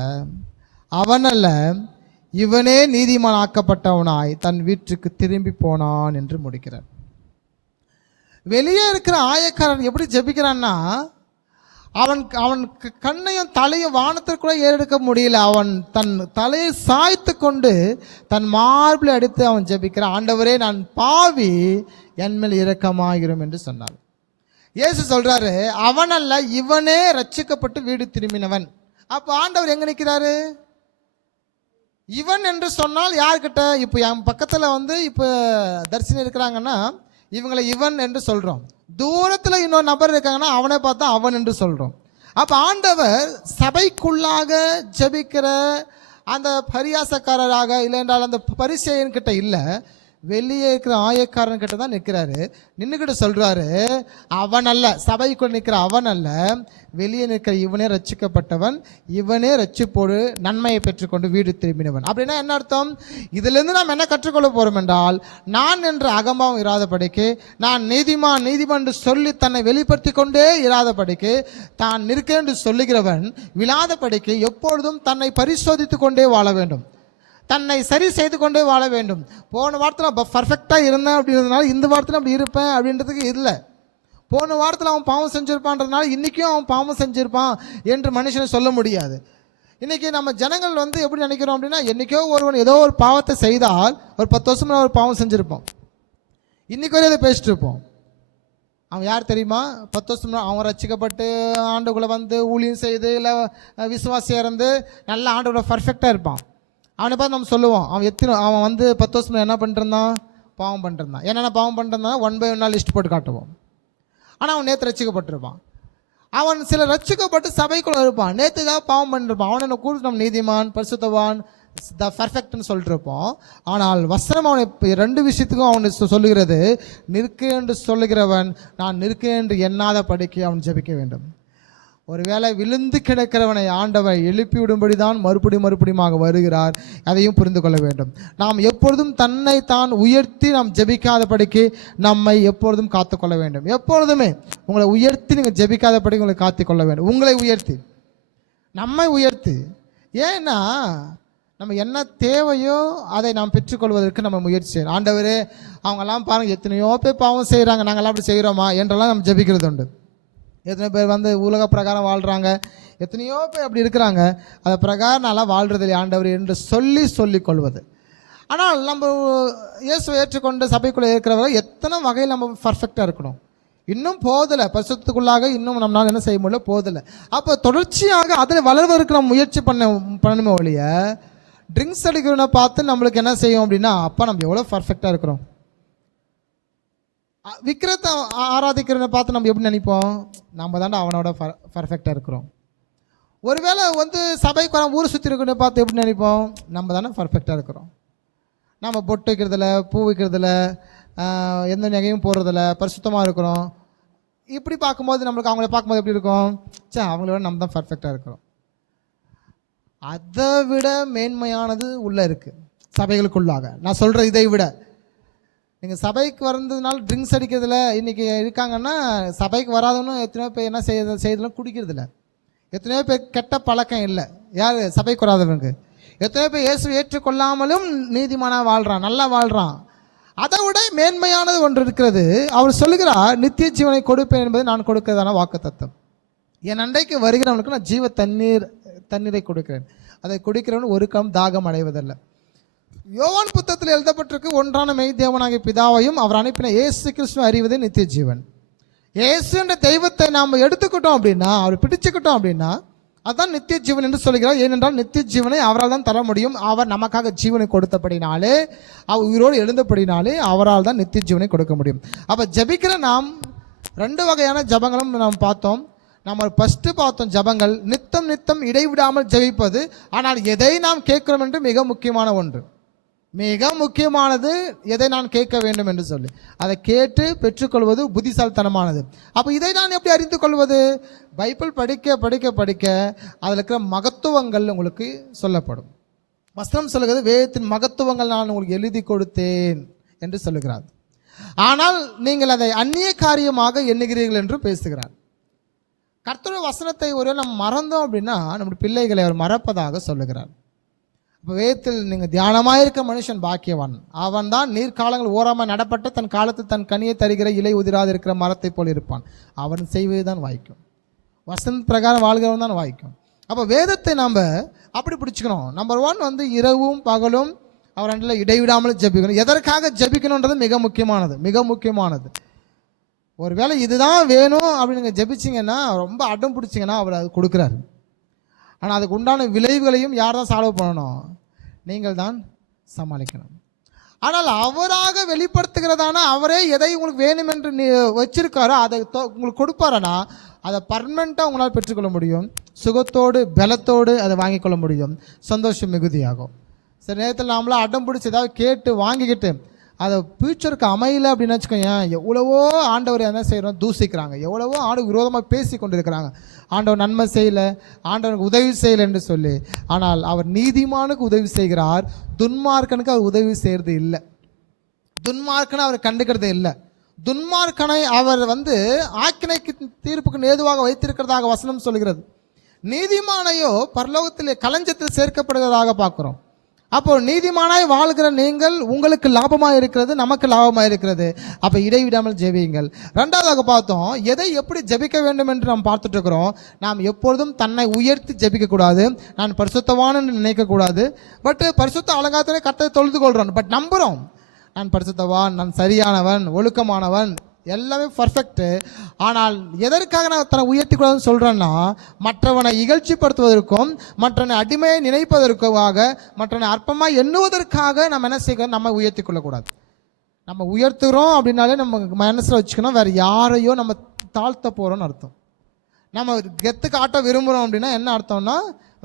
அவன் அல்ல இவனே நீதிமான் ஆக்கப்பட்டவனாய் தன் வீட்டுக்கு திரும்பி போனான் என்று முடிக்கிறார். வெளியே இருக்கிற ஆயக்காரன் எப்படி ஜெபிக்கிறான்னா, அவன் கண்ணையும் தலையும் வானத்திற்குள்ள ஏறெடுக்க முடியல. அவன் தன் தலையை சாய்த்து கொண்டு தன் மார்பில் அடித்து அவன் ஜெபிக்கிறான், ஆண்டவரே நான் பாவி, என் மேல் இரக்கமாயிரும் என்று சொன்னார். இயேசு சொல்றாரு, அவன் அல்ல இவனே ரட்சிக்கப்பட்டு வீடு திரும்பினவன். அப்போ ஆண்டவர் எங்க நிற்கிறாரு, இவன் என்று சொன்னால் யார்கிட்ட, இப்போ என் பக்கத்தில் வந்து இப்போ தரிசனம் இருக்கிறாங்கன்னா இவங்களை இவன் என்று சொல்கிறோம், தூரத்தில் இன்னொரு நபர் இருக்காங்கன்னா அவனை பார்த்தா அவன் என்று சொல்கிறோம். அப்போ ஆண்டவர் சபைக்குள்ளாக ஜெபிக்கிற அந்த பரியாசக்காரராக இல்லை என்றால் அந்த பரிசேயன்கிட்ட இல்லை, வெளியே இருக்கிற ஆயக்காரன் கிட்ட தான் நிற்கிறாரு. நின்றுக்கிட்டு சொல்கிறாரு, அவன் அல்ல, சபைக்குள் நிற்கிற அவன் அல்ல, வெளியே நிற்கிற இவனே ரட்சிக்கப்பட்டவன், இவனே ரட்சிப்போடு நன்மையை பெற்றுக்கொண்டு வீடு திரும்பினவன். அப்படின்னா என்ன அர்த்தம், இதிலிருந்து நாம் என்ன கற்றுக்கொள்ள போகிறோம் என்றால், நான் என்ற அகம்பாவம் இராதபடிக்கு, நான் நீதிமான் என்று சொல்லி தன்னை வெளிப்படுத்தி கொண்டே இராதபடிக்கு, தான் நிற்கிறேன் என்று சொல்லுகிறவன் விழாதபடிக்கு எப்பொழுதும் தன்னை பரிசோதித்து கொண்டே வாழ வேண்டும், தன்னை சரி செய்து கொண்டே வாழ வேண்டும். போன வாரத்தில் நான் பர்ஃபெக்டாக இருந்தேன் அப்படின்றதுனால இந்த வாரத்தில் அப்படி இருப்பேன் அப்படின்றதுக்கு இல்லை. போன வாரத்தில் அவன் பாவம் செஞ்சுருப்பான்றதுனால இன்றைக்கும் அவன் பாவம் செஞ்சுருப்பான் என்று மனுஷனை சொல்ல முடியாது. இன்றைக்கி நம்ம ஜனங்கள் வந்து எப்படி நினைக்கிறோம் அப்படின்னா, என்றைக்கோ ஒருவன் ஏதோ ஒரு பாவத்தை செய்தால் ஒரு 10 வருஷம் ஒரு பாவம் செஞ்சுருப்போம், இன்றைக்கி வரையும் அதை பேசிட்டு இருப்போம். அவன் யார் தெரியுமா, 10 வருஷம் அவன் ரசிக்கப்பட்டு ஆண்டுக்குள்ளே வந்து ஊழியம் செய்து இல்லை விசுவாசியாக இருந்து நல்ல ஆண்டுக்குள்ள பர்ஃபெக்டாக இருப்பான். அவனை பார்த்து நம்ம சொல்லுவோம், அவன் வந்து 10 வருஷம் என்ன பண்ணிருந்தான், பாவம் பண்ணிருந்தான். என்னென்ன பாவம் பண்ணிருந்தான் 1 by 1 லிஸ்ட் போட்டு காட்டுவோம். ஆனால் அவன் நேற்று ரட்சிக்கப்பட்டிருப்பான். அவன் சில ரட்சிக்கப்பட்டு சபைக்குள்ள இருப்பான், நேற்று ஏதாவது பாவம் பண்ணிருப்பான். அவனை என்ன கூட்டு நம்ம நீதிமான், பரிசுத்தவான், த பர்ஃபெக்ட்னு சொல்லிட்டு இருப்போம். ஆனால் வசனம் அவனை 2 விஷயத்துக்கும் அவனை சொல்லுகிறது, நிற்கு என்று சொல்லுகிறவன் நான் நிற்கு என்று எண்ணாத படிக்க அவன் ஜெபிக்க வேண்டும். ஒருவேளை விழுந்து கிடக்கிறவனை ஆண்டவர் எழுப்பி விடும்படி தான் மறுபடியுமாக வருகிறார், அதையும் புரிந்து கொள்ள வேண்டும். நாம் எப்பொழுதும் தன்னை தான் உயர்த்தி நாம் ஜெபிக்காதபடிக்கு நம்மை எப்பொழுதும் காத்துக்கொள்ள வேண்டும். எப்பொழுதுமே உங்களை உயர்த்தி நீங்கள் ஜெபிக்காதபடிக்கு உங்களை காத்துக்கொள்ள வேண்டும். உங்களை உயர்த்தி, நம்மை உயர்த்தி. ஏன்னா நம்ம என்ன தேவையோ அதை நாம் பெற்றுக்கொள்வதற்கு நம்ம முயற்சி செய்யணும். ஆண்டவரே அவங்கெல்லாம் பாருங்கள் எத்தனையோ பேர் பாவம் செய்கிறாங்க, நாங்கள்லாம் அப்படி செய்கிறோமா என்றெல்லாம் நம்ம ஜெபிக்கிறது உண்டு. எத்தனை பேர் வந்து உலக பிரகாரம் வாழ்கிறாங்க, எத்தனையோ பேர் அப்படி இருக்கிறாங்க, அதை பிரகாரம் நல்லா வாழ்கிறதில்லை ஆண்டவர் என்று சொல்லி கொள்வது. ஆனால் நம்ம இயேசுவை ஏற்றுக்கொண்டு சபைக்குள்ளே இருக்கிறவங்க எத்தனை வகையில் நம்ம பர்ஃபெக்டாக இருக்கணும். இன்னும் போதலை, பரிசுத்தத்துக்குள்ளாக இன்னும் நம்மளால் என்ன செய்ய முடியல, போதலை. அப்போ தொடர்ச்சியாக அதில் வளர்வதற்கு நம்ம முயற்சி பண்ணணுமே ஒழிய ட்ரிங்க்ஸ் அடிக்கிறவனை பார்த்து நம்மளுக்கு என்ன செய்யும் அப்படின்னா, அப்போ நம்ம எவ்வளோ பர்ஃபெக்டாக இருக்கிறோம். விக்கிரத்தை ஆராதிக்கிறவனை பார்த்து நம்ம எப்படி நினைப்போம், நம்ம தாண்டா அவனோட பர்ஃபெக்டாக இருக்கிறோம். ஒருவேளை வந்து சபைக்கு வர ஊர் சுற்றி இருக்கிறவனை பார்த்து எப்படி நினைப்போம், நம்ம தானே பர்ஃபெக்டாக இருக்கிறோம். நம்ம பொட்டு வைக்கிறதில்ல, பூ வைக்கிறதில்ல, எந்த நகையும் போடுறதில்ல, பரிசுத்தமாக இருக்கிறோம். இப்படி பார்க்கும்போது நம்மளுக்கு அவங்கள பார்க்கும்போது எப்படி இருக்கும், சே அவங்களோட நம்ம தான் பர்ஃபெக்டாக இருக்கிறோம். அதை விட மேன்மையானது உள்ளே இருக்குது சபைகளுக்குள்ளாக. நான் சொல்கிறேன், இதை விட நீங்கள் சபைக்கு வந்ததுனால ட்ரிங்க்ஸ் அடிக்கிறதுல இன்றைக்கி இருக்காங்கன்னா, சபைக்கு வராதவன்னு எத்தனையோ பேர் என்ன செய்யறதுலாம் குடிக்கிறதில்ல. எத்தனையோ பேர் கெட்ட பழக்கம் இல்லை, யார் சபைக்கு வராதவங்க. எத்தனையோ பேர் இயேசு ஏற்றுக்கொள்ளாமலும் நீதிமானாக வாழ்கிறான், நல்லா வாழ்கிறான். அதை விட மேன்மையானது ஒன்று இருக்கிறது. அவர் சொல்லுகிறார், நித்திய ஜீவனை கொடுப்பேன் என்பது நான் கொடுக்கிறதான வாக்குத்தத்தம். என் அண்டைக்கு வருகிறவனுக்கு நான் ஜீவ தண்ணீரை கொடுக்கிறேன், அதை குடிக்கிறவன் ஒரு கம் தாகம் அடைவதில்லை. யோவான் புத்தகத்தில் எழுதப்பட்டிருக்கு, ஒன்றான மெய் தேவனாகிய பிதாவையும் அவர் அனுப்பின இயேசு கிறிஸ்துவை அறிவதே நித்திய ஜீவன். இயேசு என்ற தெய்வத்தை நாம் எடுத்துக்கிட்டோம் அப்படின்னா, அவர் பிடிச்சுக்கிட்டோம் அப்படின்னா, அதுதான் நித்திய ஜீவன் என்று சொல்கிறார். ஏனென்றால் நித்திய ஜீவனை அவரால் தான் தர முடியும். அவர் நமக்காக ஜீவனை கொடுத்தபடினாலே, அவர் உயிரோடு எழுந்தபடினாலே அவரால் தான் நித்திய ஜீவனை கொடுக்க முடியும். அப்போ ஜபிக்கிற நாம் 2 வகையான ஜபங்களும் நாம் பார்த்தோம். நம்ம ஃபஸ்ட்டு பார்த்தோம் ஜபங்கள், நித்தம் இடைவிடாமல் ஜபிப்பது. ஆனால் எதை நாம் கேட்கிறோம் என்று மிக முக்கியமான ஒன்று, மிக முக்கியமானது எதை நான் கேட்க வேண்டும் என்று சொல்லி அதை கேட்டு பெற்றுக்கொள்வது புத்திசாலித்தனமானது. அப்போ இதை நான் எப்படி அறிந்து கொள்வது, பைபிள் படிக்க படிக்க படிக்க அதில் இருக்கிற மகத்துவங்கள் உங்களுக்கு சொல்லப்படும். வசனம் சொல்லுகிறது, வேதத்தின் மகத்துவங்கள் நான் உங்களுக்கு எழுதி கொடுத்தேன் என்று சொல்லுகிறார். ஆனால் நீங்கள் அதை அந்நிய காரியமாக எண்ணுகிறீர்கள் என்று பேசுகிறார். கர்த்தருடைய வசனத்தை ஒரு நம்ம மறந்தோம் அப்படின்னா நம்முடைய பிள்ளைகளை அவர் மறப்பதாக சொல்லுகிறார். இப்போ வேதத்தில் நீங்கள் தியானமாக இருக்க மனுஷன் பாக்கியவான், அவன் தான் நீர்க்காலங்கள் ஓராமல் நடப்பட்ட தன் காலத்தில் தன் கனியை தருகிற இலை உதிராது இருக்கிற மரத்தை போல் இருப்பான். அவன் செய்வது தான் வாய்க்கும், வசந்த பிரகாரம் வாழ்கிறவன் தான் வாய்க்கும். அப்போ வேதத்தை நாம் அப்படி பிடிச்சிக்கணும். நம்பர் 1 வந்து இரவும் பகலும் அவர் அண்டில் இடைவிடாமல் ஜபிக்கணும். எதற்காக ஜபிக்கணுன்றது மிக முக்கியமானது. ஒருவேளை இதுதான் வேணும் அப்படின்னு நீங்கள் ஜபிச்சிங்கன்னா, ரொம்ப அடம் பிடிச்சிங்கன்னா அவர் அது கொடுக்குறாரு. ஆனால் அதுக்கு உண்டான விளைவுகளையும் யார் தான் சால்வ் பண்ணணும், நீங்கள் தான் சமாளிக்கணும். ஆனால் அவராக வெளிப்படுத்துகிறதான அவரே எதை உங்களுக்கு வேணும் என்று வச்சிருக்காரோ அதை உங்களுக்கு கொடுப்பாரனா, அதை பர்மனெண்ட்டாக உங்களால் பெற்றுக்கொள்ள முடியும். சுகத்தோடு பலத்தோடு அதை வாங்கிக்கொள்ள முடியும். சந்தோஷம் மிகுதியாகும். சில நேரத்தில் நாமளாம் அடம் பிடிச்சி ஏதாவது கேட்டு வாங்கிக்கிட்டு அதை ஃபியூச்சருக்கு அமையலை அப்படின்னு வச்சுக்கோங்க, எவ்வளவோ ஆண்டவர் என்ன செய்கிறோம் தூசிக்கிறாங்க, எவ்வளவோ ஆண்டு விரோதமாக பேசி கொண்டு இருக்கிறாங்க. ஆண்டவர் நன்மை செய்யலை, ஆண்டவனுக்கு உதவி செய்யலை என்று சொல்லி. ஆனால் அவர் நீதிமானுக்கு உதவி செய்கிறார், துன்மார்க்கனுக்கு அவர் உதவி செய்கிறது இல்லை. துன்மார்க்கனை அவர் கண்டுக்கிறது இல்லை. துன்மார்க்கனை அவர் வந்து ஆக்கினைக்கு தீர்ப்புக்கு ஏதுவாக வைத்திருக்கிறதாக வசனம் சொல்கிறது. நீதிமானையோ பரலோகத்திலே களஞ்சத்தில் சேர்க்கப்படுகிறதாக பார்க்குறோம். அப்போ நீதிமானாய் வாழ்கிற நீங்கள், உங்களுக்கு லாபமாக இருக்கிறது, நமக்கு லாபமாக இருக்கிறது. அப்போ இடைவிடாமல் ஜெபியுங்கள். 2வதாக பார்த்தோம், எதை எப்படி ஜெபிக்க வேண்டும் என்று நாம் பார்த்துட்டு இருக்கிறோம். நாம் எப்பொழுதும் தன்னை உயர்த்தி ஜெபிக்கக்கூடாது, நான் பரிசுத்தவான் என்று நினைக்கக்கூடாது. பட் பரிசுத்த அலங்காரத்திலே கர்த்தரை தொழுது கொள்கிறோம். பட் நம்புகிறோம், நான் பரிசுத்தவான், நான் சரியானவன், ஒழுக்கமானவன், எல்லாமே பர்ஃபெக்ட்டு. ஆனால் எதற்காக நான் தன்னை உயர்த்தி கூடாதுன்னு சொல்கிறேன்னா, மற்றவனை இகழ்ச்சிப்படுத்துவதற்கும் மற்றவனை அடிமையை நினைப்பதற்காக மற்றவனை அற்பமாக எண்ணுவதற்காக நம்ம என்ன செய்யணும், நம்ம உயர்த்தி கொள்ளக்கூடாது. நம்ம உயர்த்துகிறோம் அப்படின்னாலே நம்ம மனசில் வச்சுக்கணும், வேறு யாரையோ நம்ம தாழ்த்த போகிறோன்னு அர்த்தம். நம்ம கெத்து காட்ட விரும்புகிறோம் அப்படின்னா என்ன அர்த்தம்னா,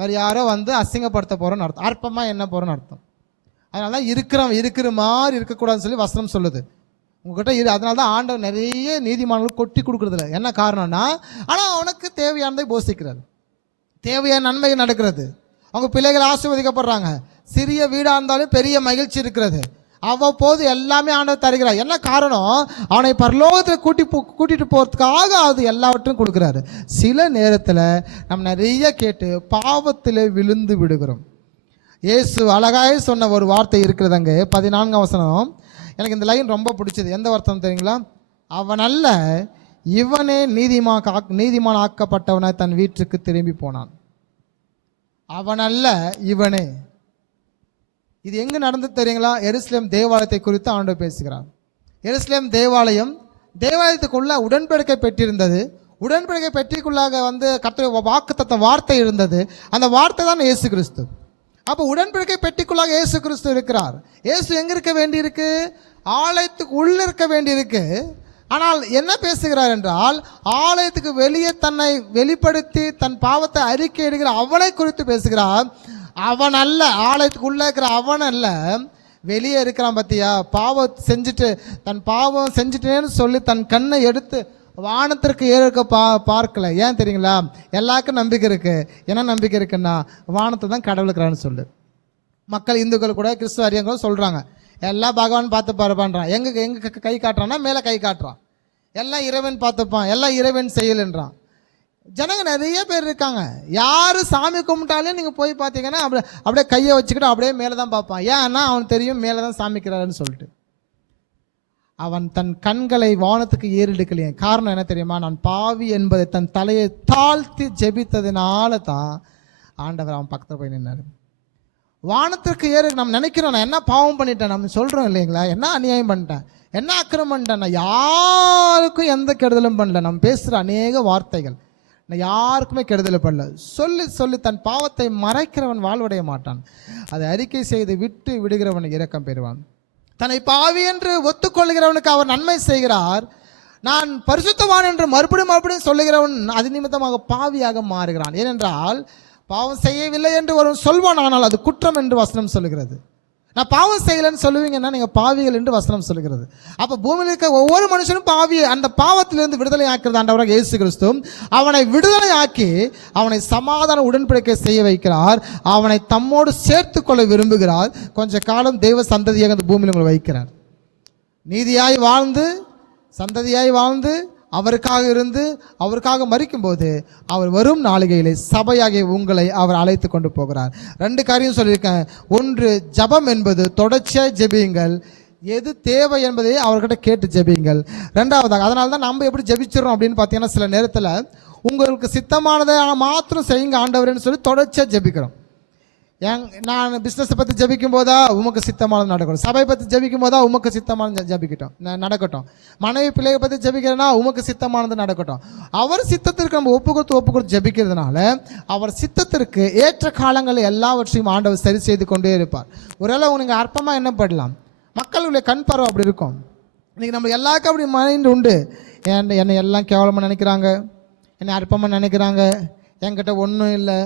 வேறு யாரோ வந்து அசிங்கப்படுத்த போகிறோன்னு அர்த்தம், அற்பமாக என்ன போகிறோன்னு அர்த்தம். அதனால தான் இருக்கிற மாதிரி இருக்கக்கூடாதுன்னு சொல்லி வசனம் சொல்லுது. உங்ககிட்ட அதனால தான் ஆண்டவர் நிறைய நீதிமான்கள் கொட்டி கொடுக்குறதில்ல. என்ன காரணம்னா, ஆனால் அவனுக்கு தேவையானதை போஷிக்கிறார், தேவையான நன்மை நடக்கிறது, அவங்க பிள்ளைகள் ஆசீர்வதிக்கப்படுறாங்க, சிறிய வீடாக இருந்தாலும் பெரிய மகிழ்ச்சி இருக்கிறது. அவ்வப்போது எல்லாமே ஆண்டவர் தருகிறார். என்ன காரணம், அவனை பரலோகத்தில் கூட்டிட்டு போகிறதுக்காக அது எல்லாவற்றையும் கொடுக்குறாரு. சில நேரத்தில் நம்ம நிறைய கேட்டு பாவத்தில் விழுந்து விடுகிறோம். இயேசு அழகாக சொன்ன ஒரு வார்த்தை இருக்கிறது அங்கே 14ஆம் வசனம். எனக்கு இந்த லைன் ரொம்ப பிடிச்சது. எந்த வார்த்தை தெரியுங்களா, அவன் அல்ல இவனே நீதிமான் ஆக்கப்பட்டவனாய் தன் வீட்டுக்கு திரும்பி போனான். அவன் அல்ல இவனே. இது எங்கே நடந்து தெரியுங்களா, எருசலேம் தேவாலயத்தை குறித்து ஆண்டவர் பேசுகிறார். எருசலேம் தேவாலயம் தேவாலயத்துக்குள்ள உடன்படிக்கை பெற்றிருந்தது. உடன்படிக்கை பெட்டிக்குள்ளாக கர்த்தருடைய வாக்குத்தத்த வார்த்தை இருந்தது. அந்த வார்த்தை தான் இயேசு கிறிஸ்து. அப்போ உடன்படிக்கை பெட்டிக்குள்ளாக இயேசு கிறிஸ்து இருக்கிறார். இயேசு எங்க இருக்க வேண்டியிருக்கு? ஆலயத்துக்கு உள்ள இருக்க வேண்டியிருக்கு. ஆனால் என்ன பேசுகிறார் என்றால், ஆலயத்துக்கு வெளியே தன்னை வெளிப்படுத்தி தன் பாவத்தை அறிக்கை எடுக்கிற அவனை குறித்து பேசுகிறார். அவன் அல்ல, ஆலயத்துக்கு உள்ள இருக்கிற அவன் அல்ல, வெளியே இருக்கிறான். பத்தியா, பாவம் செஞ்சுட்டு தன் பாவம் செஞ்சுட்டேன்னு சொல்லி தன் கண்ணை எடுத்து வானத்திற்கு ஏறுக்க பார்க்கல. ஏன் தெரியுங்களா? எல்லாருக்கும் நம்பிக்கை இருக்கு. என்ன நம்பிக்கை இருக்குன்னா, வானத்தை தான் கடவுள் இருக்கிறான்னு சொல்லு. மக்கள் இந்துக்கள் கூட கிறிஸ்துவ சொல்றாங்க, எல்லாம் பகவான் பார்த்து பாருப்பான்றான். எங்க கை காட்டுறான்னா மேலே கை காட்டுறான். எல்லாம் இறைவன் பார்த்துப்பான், எல்லாம் இறைவன் செயல்ன்றான். ஜனங்க நிறைய பேர் இருக்காங்க. யாரு சாமி கும்பிட்டாலே நீங்க போய் பார்த்தீங்கன்னா அப்படியே கையை வச்சுக்கிட்டு அப்படியே மேலே தான் பார்ப்பான். ஏன்னா அவன் தெரியும் மேலே தான் சாமிக்கிறாருன்னு சொல்லிட்டு. அவன் தன் கண்களை வானத்துக்கு ஏறெடுக்கலையே. காரணம் என்ன தெரியுமா? நான் பாவி என்பதை தன் தலையை தாழ்த்தி ஜெபித்ததுனால தான் ஆண்டவர் அவன் பக்கத்தில் போய் நின்னாரு. வானத்திற்கு ஏறு நம்ம நினைக்கிறோம், நான் என்ன பாவம் பண்ணிட்டேன் நம்ம சொல்கிறோம் இல்லைங்களா? என்ன அநியாயம் பண்ணிட்டேன், என்ன அக்கிரமம் பண்ணிட்டேன். நான் யாருக்கும் எந்த கெடுதலும் பண்ணல. நம்ம பேசுகிற அநேக வார்த்தைகள் நான் யாருக்குமே கெடுதல் பண்ணல. சொல்லி சொல்லி தன் பாவத்தை மறைக்கிறவன் வாழ்வடைய மாட்டான். அதை அறிக்கை செய்து விட்டு விடுகிறவன் இரக்கம் பெறுவான். தன்னை பாவி என்று ஒத்துக்கொள்கிறவனுக்கு அவர் நன்மை செய்கிறார். நான் பரிசுத்தவான் என்று மறுபடியும் சொல்லுகிறவன் அது நிமித்தமாக பாவியாக மாறுகிறான். ஏனென்றால் பாவம் செய்யவில்லை என்று ஒருவன் சொல்வான், ஆனால் அது குற்றம் என்று வசனம் சொல்லுகிறது. நான் பாவம் செய்யலைன்னு சொல்லுவீங்கன்னா நீங்கள் பாவிகள் என்று வசனம் சொல்லுகிறது. அப்போ பூமியில் இருக்க ஒவ்வொரு மனுஷனும் பாவி. அந்த பாவத்திலிருந்து விடுதலை ஆக்கிறது ஆண்டவராக இயேசு கிறிஸ்து. அவனை விடுதலை ஆக்கி அவனை சமாதான உடன்படிக்கை செய்ய வைக்கிறார். அவனை தம்மோடு சேர்த்து கொள்ள விரும்புகிறார். கொஞ்ச காலம் தெய்வ சந்ததியாக அந்த பூமியில் உங்களை வைக்கிறார். நீதியாய் வாழ்ந்து சந்ததியாய் வாழ்ந்து அவருக்காக இருந்து அவருக்காக மரிக்கும்போது அவர் வரும் நாளிகையிலே சபையாகிய உங்களை அவர் அழைத்து கொண்டு போகிறார். 2 காரியம் சொல்லியிருக்கேன். ஒன்று, ஜபம் என்பது தொடர்ச்சியாக ஜெபியுங்கள். எது தேவை என்பதை அவர்கிட்ட கேட்டு ஜெபியுங்கள். 2வதாக, அதனால தான் நம்ம எப்படி ஜெபிச்சிடறோம் அப்படின்னு பார்த்தீங்கன்னா, சில நேரத்தில் உங்களுக்கு சித்தமானதை மாத்திரம் செய்யுங்க ஆண்டவரேன்னு சொல்லி தொடர்ச்சியாக ஜெபிக்கிறோம். நான் பிஸ்னஸை பற்றி ஜபிக்கும் போதா உமக்கு சித்தமானது நடக்கட்டும், சபை பற்றி ஜபிக்கும் போதா உமக்கு சித்தமானது ஜபிக்கட்டும் நடக்கட்டும், மனைவி பிள்ளையை பற்றி ஜபிக்கிறேன்னா உமக்கு சித்தமானது நடக்கட்டும். அவர் சித்தத்திற்கு நம்ம ஒப்பு கொடுத்து ஜபிக்கிறதுனால அவர் சித்தத்திற்கு ஏற்ற காலங்களில் எல்லாவற்றையும் ஆண்டவர் சரி செய்து கொண்டே இருப்பார். ஒருவேளை நீங்கள் அற்பமாக என்ன பண்ணலாம், மக்களுடைய கண் பார்வை அப்படி இருக்கும். இன்றைக்கி நம்ம எல்லாருக்கும் அப்படி மைண்ட் உண்டு. என்னை எல்லாம் கேவலமாக நினைக்கிறாங்க, என்னை அற்பமாக நினைக்கிறாங்க, என்கிட்ட ஒன்றும் இல்லை.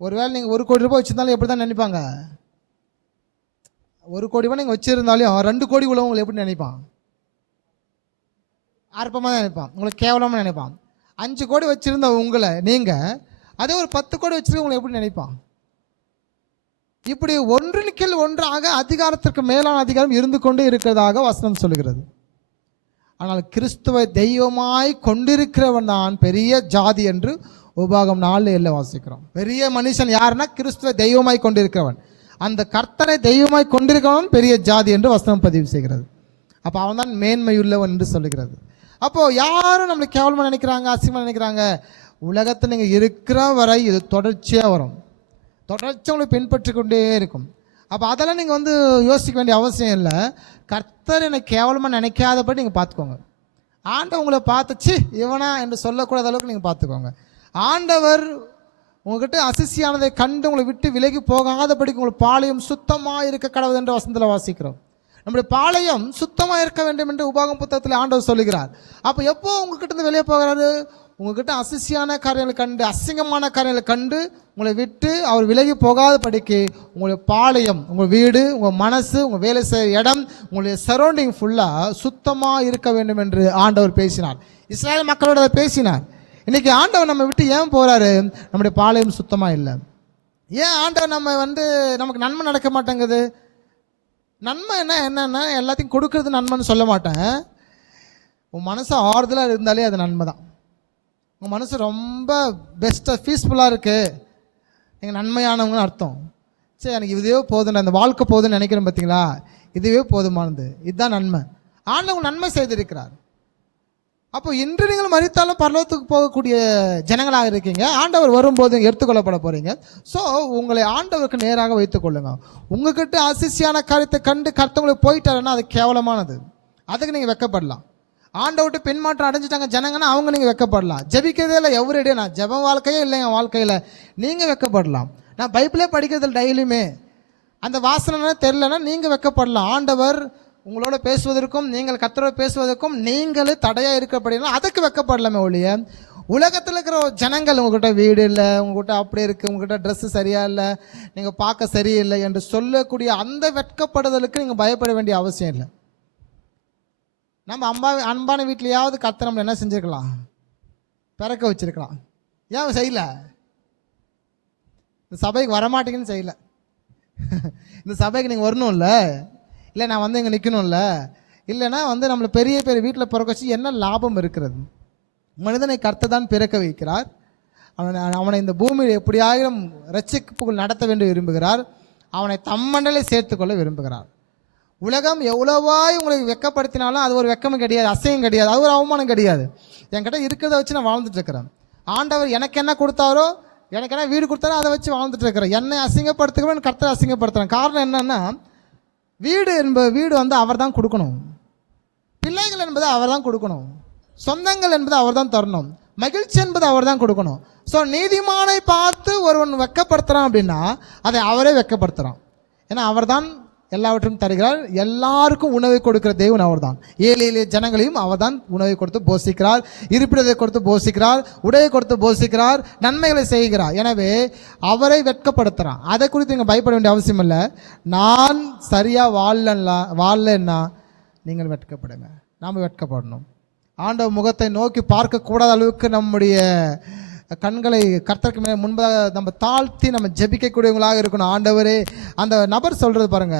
ஒருவேளை நீங்கள் 1 கோடி ரூபாய் வச்சுருந்தாலும் எப்படி தான் நினைப்பாங்க? 1 கோடி ரூபாய் நீங்கள் வச்சுருந்தாலும் 2 கோடி உள்ளவங்களை எப்படி நினைப்பான்? அற்பமாக தான் நினைப்பான், உங்களை கேவலமாக நினைப்பான். 5 கோடி வச்சுருந்த உங்களை நீங்கள் அதே ஒரு 10 கோடி வச்சுருக்க உங்களை எப்படி நினைப்பான்? இப்படி ஒன்றின் கீழ் ஒன்றாக அதிகாரத்திற்கு மேலான அதிகாரம் இருந்து கொண்டே இருக்கிறதாக வசனம் சொல்லுகிறது. ஆனால் கிறிஸ்துவை தெய்வமாய் கொண்டிருக்கிறவன் தான் பெரிய ஜாதி என்று உபாகம் 4:7 வாசிக்கிறோம். பெரிய மனுஷன் யாருன்னா கிறிஸ்துவை தெய்வமாய் கொண்டிருக்கிறவன். அந்த கர்த்தரை தெய்வமாய் கொண்டிருக்கிறவன் பெரிய ஜாதி என்று வசனம் பதிவு செய்கிறது. அப்போ அவன் தான் மேன்மையுள்ளவன் என்று சொல்லுகிறது. அப்போது யாரும் நம்மளை கேவலமாக நினைக்கிறாங்க, அசிங்கமாக நினைக்கிறாங்க. உலகத்தில் நீங்கள் இருக்கிற வரை இது தொடர்ச்சியாக வரும், தொடர்ச்சியாக உங்களை பின்பற்றி கொண்டே இருக்கும். அப்போ அதெல்லாம் நீங்கள் யோசிக்க வேண்டிய அவசியம் இல்லை. கர்த்தர் என்னை கேவலமாக நினைக்காதபடி நீங்கள் பார்த்துக்கோங்க. ஆண்டவர் உங்களை பார்த்துச்சு இவனா என்று சொல்லக்கூடாத அளவுக்கு நீங்கள் பார்த்துக்கோங்க. ஆண்டவர் உங்ககிட்ட அசிசியானதை கண்டு உங்களை விட்டு விலகி போகாதபடிக்கு உங்களுக்கு பாளையம் சுத்தமாக இருக்க கடவுள் என்ற வசனத்தில் வாசிக்கிறோம். நம்முடைய பாளையம் சுத்தமாக இருக்க வேண்டும் என்று உபாகம் புத்தகத்தில் ஆண்டவர் சொல்லுகிறார். அப்போ எப்போ உங்ககிட்ட இருந்து வெளியே போகிறாரு? உங்ககிட்ட அசிசியான காரியங்களை கண்டு, அசிங்கமான காரியங்களை கண்டு உங்களை விட்டு அவர் விலகி போகாதபடிக்கு உங்களுடைய பாளையம், உங்கள் வீடு, உங்கள் மனசு, உங்கள் வேலை செய்கிற இடம், உங்களுடைய சரௌண்டிங் ஃபுல்லாக சுத்தமாக இருக்க வேண்டும் என்று ஆண்டவர் பேசினார். இஸ்ராயல் மக்களோட பேசினார். இன்னைக்கு ஆண்டவர் நம்ம விட்டு ஏன் போகிறாரு? நம்முடைய பாளையம் சுத்தமாக இல்லை. ஏன் ஆண்டவர் நமக்கு நன்மை நடக்க மாட்டேங்குது? நன்மை என்னன்னா எல்லாத்தையும் கொடுக்கறது நன்மைன்னு சொல்ல மாட்டேன். உன் மனசு ஆறுதலாக இருந்தாலே அது நன்மை தான். உங்கள் மனசு ரொம்ப பெஸ்ட்டாக பீஸ்ஃபுல்லாக இருக்குது, நீங்கள் நன்மையானவங்கன்னு அர்த்தம். சரி, எனக்கு இதுவே போதும், அந்த வாழ்க்கை போதுன்னு நினைக்கிறேன் பார்த்தீங்களா, இதுவே போதுமானது, இதுதான் நன்மை. ஆண்டவர் நன்மை செய்திருக்கிறார். அப்போ இன்று நீங்கள் மரித்தாலும் பரலோகத்துக்கு போகக்கூடிய ஜனங்களாக இருக்கீங்க. ஆண்டவர் வரும்போது எடுத்துக்கொள்ளப்பட போகிறீங்க. ஸோ உங்களை ஆண்டவருக்கு நேராக வைத்துக் கொள்ளுங்க. உங்ககிட்ட அசிசியான காரியத்தை கண்டு கர்த்தவங்களை போயிட்டாருன்னா அது கேவலமானது, அதுக்கு நீங்கள் வெக்கப்படலாம். ஆண்டை விட்டு பின்மாற்றம் அடைஞ்சிட்டாங்க ஜனங்கன்னா அவங்க நீங்கள் வெக்கப்படலாம். ஜெபிக்கிறதே இல்லை எவரிடே, நான் ஜெப வாழ்க்கையே இல்லை என் வாழ்க்கையில், நீங்கள் வெக்கப்படலாம். நான் பைபிளே படிக்கிறது டெய்லியுமே, அந்த வாசனை தெரிலன்னா நீங்கள் வெக்கப்படலாம். ஆண்டவர் உங்களோட பேசுவதற்கும் நீங்கள் கர்த்தரோட பேசுவதற்கும் நீங்களே தடையாக இருக்கப்படினா அதுக்கு வெக்கப்படலாமே ஒழிய, உலகத்தில் இருக்கிற ஜனங்கள் உங்கள்கிட்ட வீடு இல்லை, உங்கள்கிட்ட அப்படி இருக்குது, உங்கள்கிட்ட ட்ரெஸ்ஸு சரியா இல்லை, நீங்கள் பார்க்க சரியில்லை என்று சொல்லக்கூடிய அந்த வெட்கப்படுதலுக்கு நீங்கள் பயப்பட வேண்டிய அவசியம் இல்லை. நம்ம அன்பான வீட்லையாவது கர்த்தர் நம்மளை என்ன செஞ்சுருக்கலாம், பிறக்க வச்சிருக்கலாம். ஏன் செய்யலை? இந்த சபைக்கு வரமாட்டேங்கன்னு செய்யலை. இந்த சபைக்கு நீங்கள் வரணும்ல, இல்லை நான் வந்து இங்கே நிற்கணும்ல, இல்லைன்னா வந்து நம்மளை பெரிய பெரிய வீட்டில் பிறக்க வச்சு என்ன லாபம் இருக்கிறது? மனிதனை கர்த்தர் தான் பிறக்க வைக்கிறார். அவனை இந்த பூமியில் எப்படியாயிரம் ரட்சிப்புகள் நடத்த வேண்டும் விரும்புகிறார். அவனை தம்மண்டலை சேர்த்துக்கொள்ள விரும்புகிறார். உலகம் எவ்வளவாய் உங்களை வெக்கப்படுத்தினாலும் அது ஒரு வெக்கமும் கிடையாது, அசையும் கிடையாது, அது ஒரு அவமானம் கிடையாது. என்கிட்ட இருக்கிறத வச்சு நான் வாழ்ந்துட்டு இருக்கிறேன். ஆண்டவர் எனக்கு என்ன கொடுத்தாரோ, எனக்கு என்ன வீடு கொடுத்தாரோ அதை வச்சு வாழ்ந்துட்டு இருக்கிறேன். என்னை அசிங்கப்படுத்துகிறவன் கர்த்தரை அசிங்கப்படுத்துகிறேன். காரணம் என்னன்னா, வீடு வந்து அவர் தான் கொடுக்கணும், பிள்ளைகள் என்பது அவர் தான் கொடுக்கணும், சொந்தங்கள் என்பது அவர் தான் தரணும், மகிழ்ச்சி என்பது அவர் தான் கொடுக்கணும். ஸோ நீதிமானை பார்த்து ஒருவன் வெக்கப்படுத்துகிறான் அப்படின்னா அதை அவரே வெக்கப்படுத்துகிறான். ஏன்னா அவர் தான் எல்லாவற்றையும் தருகிறார். எல்லாருக்கும் உணவை கொடுக்கிற தேவன் அவர் தான். ஏழை எளிய ஜனங்களையும் அவர் தான் உணவை கொடுத்து போஷிக்கிறார், இருப்பிடத்தை கொடுத்து போஷிக்கிறார், உடையை கொடுத்து போஷிக்கிறார், நன்மைகளை செய்கிறார். எனவே அவரை வெட்கப்படுத்துகிறான். அதை குறித்து நீங்கள் பயப்பட வேண்டிய அவசியம் இல்லை. நான் சரியாக வாழலன்னா நீங்கள் வெட்கப்படுங்க, நாம் வெட்கப்படணும். ஆண்டவர் முகத்தை நோக்கி பார்க்கக்கூடாத அளவுக்கு நம்முடைய கண்களை கர்த்தருக்கு முன்பாக நம்ம தாழ்த்தி நம்ம ஜெபிக்கக்கூடியவங்களாக இருக்கணும். ஆண்டவரே, அந்த நபர் சொல்றது பாருங்க,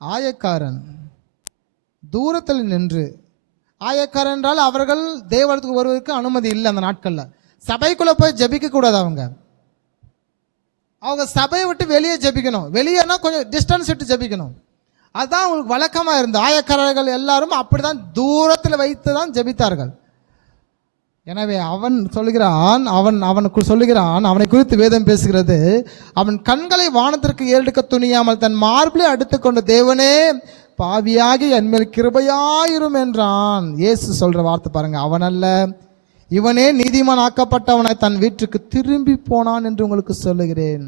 ஆயக்காரன் தூரத்தில் நின்று, ஆயக்காரன் என்றால் அவர்கள் தேவாலயத்துக்கு வருவதற்கு அனுமதி இல்லை. அந்த நாட்களில் சபைக்குள்ள போய் ஜெபிக்க கூடாது. அவங்க சபையை விட்டு வெளியே ஜெபிக்கணும். வெளியேனா கொஞ்சம் டிஸ்டன்ஸ் விட்டு ஜெபிக்கணும். அதுதான் அவங்களுக்கு வழக்கமாக இருந்தது. ஆயக்காரர்கள் எல்லாரும் அப்படிதான் தூரத்தில் வைத்து தான் ஜெபித்தார்கள். எனவே அவன் சொல்லுகிறான், அவனை குறித்து வேதம் பேசுகிறது, அவன் கண்களை வானத்திற்கு ஏறெடுக்க துணியாமல் தன் மார்பிளை அடித்துக்கொண்டு, தேவனே பாவியாகி என்மேல் கிருபையாயிரும் என்றான். இயேசு சொல்ற வார்த்தை பாருங்க, அவன் அல்ல, இவனே நீதிமான் ஆக்கப்பட்டவனாய் தன் வீட்டுக்கு திரும்பி போனான் என்று உங்களுக்கு சொல்லுகிறேன்.